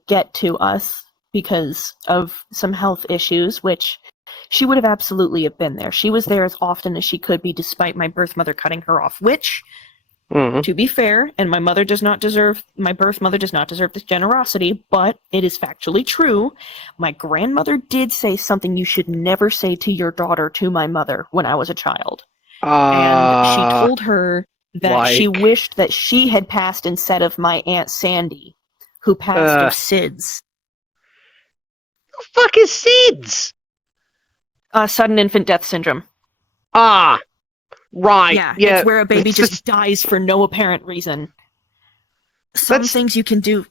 get to us because of some health issues, which she would have absolutely have been there. She was there as often as she could be, despite my birth mother cutting her off, which, to be fair, and my birth mother does not deserve this generosity, but it is factually true. My grandmother did say something you should never say to your daughter to my mother when I was a child. And she told her that she wished that she had passed instead of my Aunt Sandy, who passed of SIDS. The fuck is SIDS? Sudden infant death syndrome. Right. Yeah, it's where a baby just dies for no apparent reason. Some things you can do.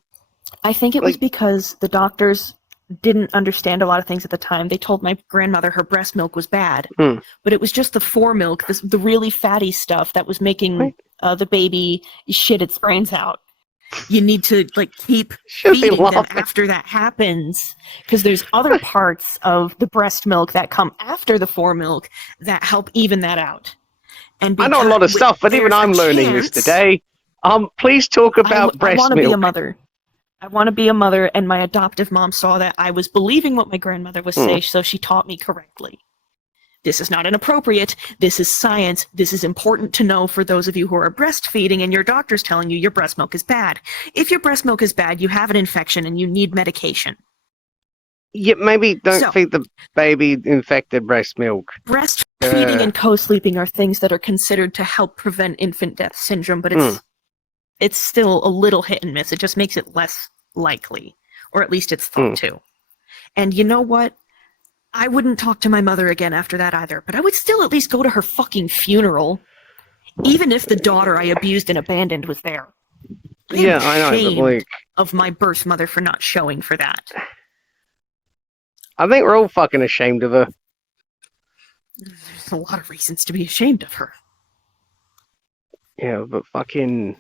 I think it was because the doctors didn't understand a lot of things at the time. They told my grandmother her breast milk was bad, but it was just the foremilk, the really fatty stuff that was making the baby shit its brains out. You need to keep feeding them after that happens, because there's other parts of the breast milk that come after the foremilk that help even that out. And I know a lot of stuff, but even I'm learning this today. Please talk about breast milk. I want to be a mother. I want to be a mother, and my adoptive mom saw that I was believing what my grandmother was saying, so she taught me correctly. This is not inappropriate. This is science. This is important to know for those of you who are breastfeeding and your doctor's telling you your breast milk is bad. If your breast milk is bad, you have an infection and you need medication. Yeah, maybe don't feed the baby infected breast milk. Breastfeeding and co-sleeping are things that are considered to help prevent infant death syndrome, but it's still a little hit and miss. It just makes it less likely, or at least it's thought to. And you know what? I wouldn't talk to my mother again after that either, but I would still at least go to her fucking funeral, even if the daughter I abused and abandoned was there. I know. Ashamed of my birth mother for not showing for that. I think we're all fucking ashamed of her. There's a lot of reasons to be ashamed of her. Yeah, but fucking...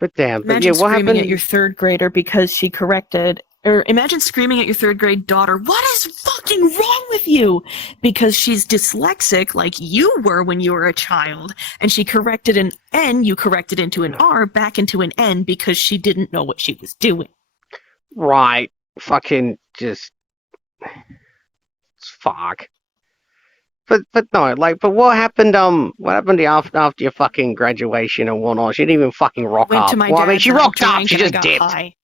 But damn, imagine what happened? At your third grader because she corrected... Or imagine screaming at your third grade daughter, "What is fucking wrong with you?" Because she's dyslexic like you were when you were a child, and she corrected an N, you corrected into an R, back into an N because she didn't know what she was doing. Right. Fucking just... Fuck. But no, but what happened to you after your fucking graduation and whatnot? She didn't even fucking rock up. She rocked up, she just dipped. High.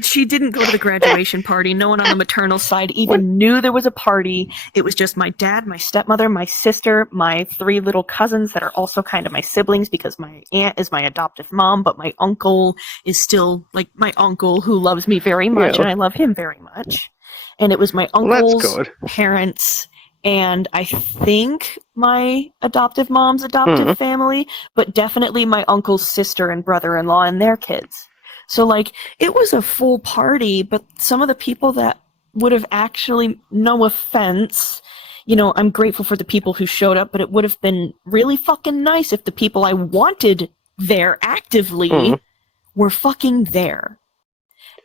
She didn't go to the graduation party. No one on the maternal side even knew there was a party. It was just my dad, my stepmother, my sister, my 3 little cousins that are also kind of my siblings because my aunt is my adoptive mom, but my uncle is still my uncle who loves me very much, and I love him very much. And it was my uncle's parents and I think my adoptive mom's adoptive family, but definitely my uncle's sister and brother-in-law and their kids. So, it was a full party, but some of the people that would have actually, no offense, I'm grateful for the people who showed up, but it would have been really fucking nice if the people I wanted there actively were fucking there.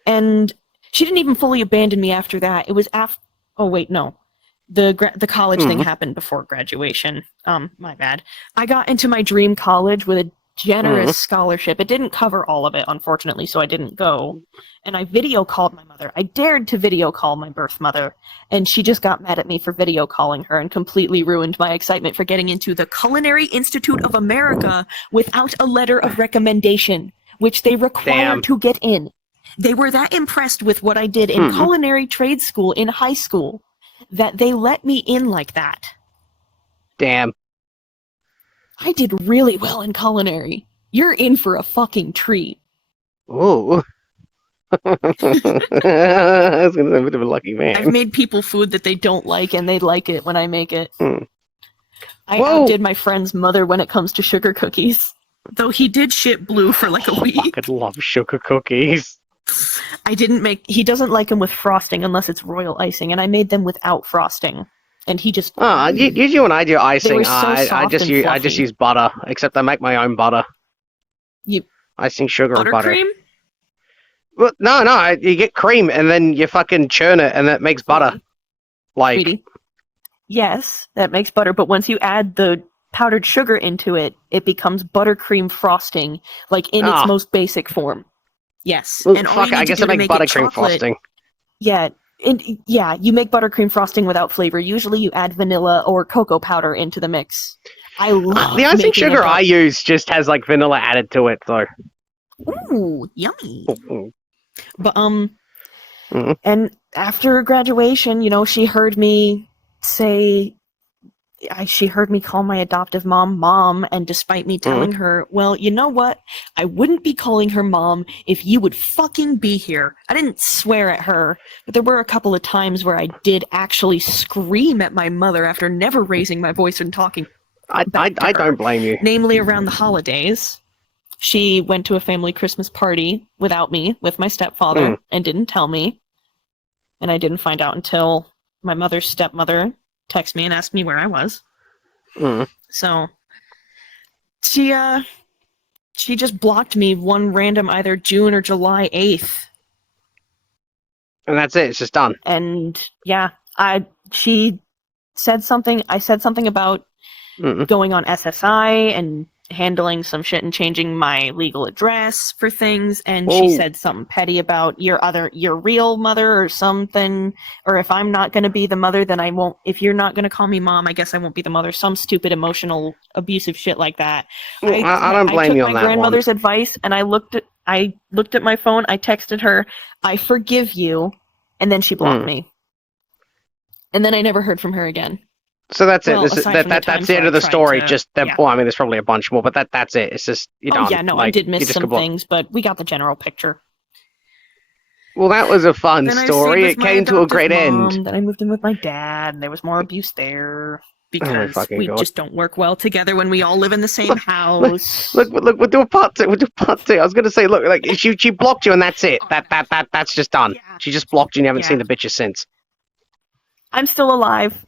And she didn't even fully abandon me after that. It was after, the college thing happened before graduation. My bad. I got into my dream college with a generous scholarship. It didn't cover all of it, unfortunately, so I didn't go. And I video called my mother. I dared to video call my birth mother, and she just got mad at me for video calling her and completely ruined my excitement for getting into the Culinary Institute of America without a letter of recommendation, which they require to get in. They were that impressed with what I did in culinary trade school in high school that they let me in like that. Damn. I did really well in culinary. You're in for a fucking treat. Ooh. I was going to say a bit of a lucky man. I've made people food that they don't like, and they like it when I make it. I Whoa. outdid my friend's mother when it comes to sugar cookies. Though he did shit blue for like a week. I fucking love sugar cookies. He doesn't like them with frosting unless it's royal icing, and I made them without frosting. And he just... Usually when I do icing, so I just use butter, except I make my own butter. Icing sugar and butter. Buttercream? Well, no, you get cream and then you fucking churn it and that makes butter. Like... Sweetie. Yes, that makes butter, but once you add the powdered sugar into it, it becomes buttercream frosting, like in its most basic form. Yes. Well, and fuck, I guess I make buttercream frosting. Yeah, you make buttercream frosting without flavor. Usually you add vanilla or cocoa powder into the mix. I love the icing sugar I use just has like vanilla added to it, though. Ooh, yummy. Ooh. But and after graduation, she heard me say, she heard me call my adoptive mom, and despite me telling her, well, you know what? I wouldn't be calling her mom if you would fucking be here. I didn't swear at her, but there were a couple of times where I did actually scream at my mother after never raising my voice and talking. I don't blame you. Namely around the holidays. She went to a family Christmas party without me, with my stepfather, and didn't tell me. And I didn't find out until my mother's stepmother texted me and asked me where I was. So she just blocked me one random either June or July 8th. And that's it, it's just done. And yeah, she said something, I said something about going on SSI and handling some shit and changing my legal address for things, and she said something petty about your real mother or something, or if I'm not going to be the mother, then I won't, if you're not going to call me mom, I guess I won't be the mother. Some stupid emotional abusive shit like that. I don't blame you on that one. I took my grandmother's advice, and I looked at my phone, I texted her, I forgive you, and then she blocked me. And then I never heard from her again. So that's it. That's the end of the story. Well, I mean, there's probably a bunch more, but that's it. It's just I did miss some things, but we got the general picture. Well, that was a fun story. It came to a great end. Then I moved in with my dad, and there was more abuse there because we just don't work well together when we all live in the same house. Look, we'll do a part two. I was going to say, look, like she blocked you, and that's it. That's just done. Yeah. She just blocked you, and you haven't seen the bitches since. I'm still alive.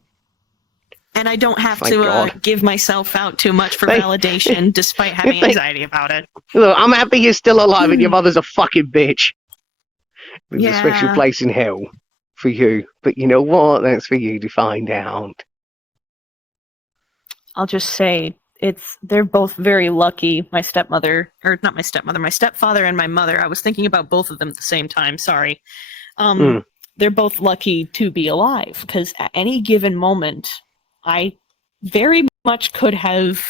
And I don't have to give myself out too much for validation, despite having anxiety about it. Look, I'm happy you're still alive and your mother's a fucking bitch. There's a special place in hell for you. But you know what? That's for you to find out. I'll just say, they're both very lucky, my stepfather and my mother. I was thinking about both of them at the same time, sorry. They're both lucky to be alive, because at any given moment, I very much could have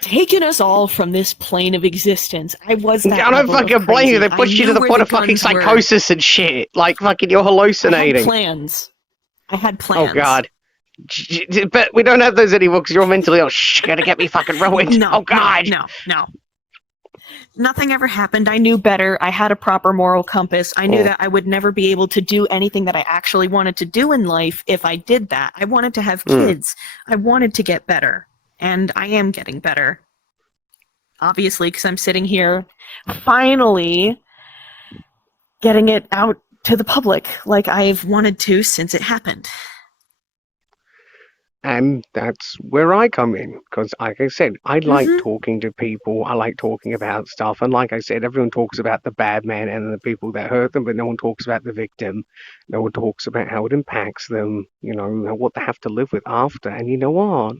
taken us all from this plane of existence. I was that. I don't fucking blame you. They pushed you to the point of fucking psychosis and shit. Like fucking, you're hallucinating. I had plans. Oh god. But we don't have those anymore because you're mentally ill. Shh, gonna get me fucking ruined. Oh god. No. Nothing ever happened. I knew better. I had a proper moral compass. I knew that I would never be able to do anything that I actually wanted to do in life if I did that. I wanted to have kids. I wanted to get better. And I am getting better. Obviously, because I'm sitting here finally getting it out to the public like I've wanted to since it happened. And that's where I come in, because like I said, I like talking to people, I like talking about stuff, and like I said, everyone talks about the bad man and the people that hurt them, but no one talks about the victim. No one talks about how it impacts them, what they have to live with after. And you know what?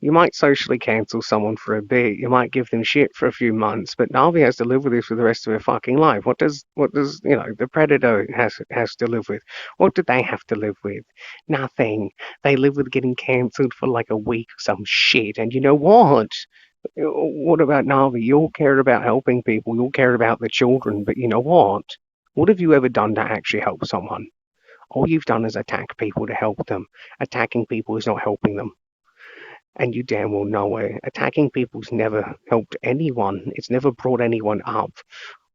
You might socially cancel someone for a bit, you might give them shit for a few months, but Navi has to live with this for the rest of her fucking life. What does the predator has to live with? What do they have to live with? Nothing. They live with getting cancelled for like a week or some shit, and you know what? What about Navi? You all care about helping people. You all care about the children. But you know what? What have you ever done to actually help someone? All you've done is attack people to help them. Attacking people is not helping them. And you damn well know it. Attacking people's never helped anyone. It's never brought anyone up.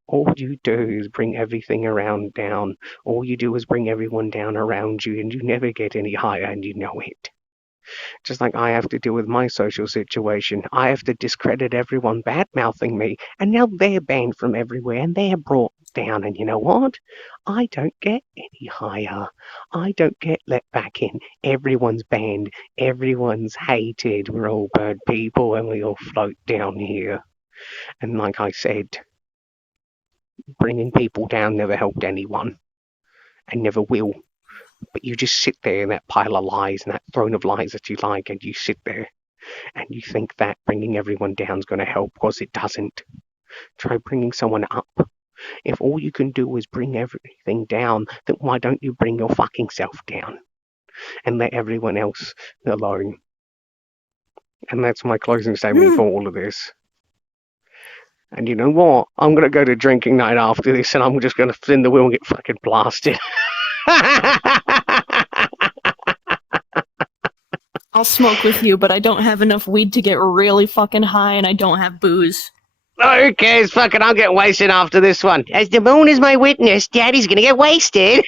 All you do is bring everything around down. All you do is bring everyone down around you, and you never get any higher, and you know it. Just like I have to deal with my social situation. I have to discredit everyone bad-mouthing me, and now they're banned from everywhere, and they're brought down, and you know what? I don't get any higher. I don't get let back in. Everyone's banned. Everyone's hated. We're all bad people, and we all float down here. And like I said, bringing people down never helped anyone, and never will. But you just sit there in that pile of lies and that throne of lies that you like, and you sit there and you think that bringing everyone down is going to help, because it doesn't. Try bringing someone up. If all you can do is bring everything down, then why don't you bring your fucking self down and let everyone else alone? And that's my closing statement for all of this. And you know what? I'm going to go to drinking night after this, and I'm just going to spin the wheel and get fucking blasted. I'll smoke with you, but I don't have enough weed to get really fucking high, and I don't have booze. Oh, who cares? Fucking, I'll get wasted after this one. As the moon is my witness, Daddy's gonna get wasted.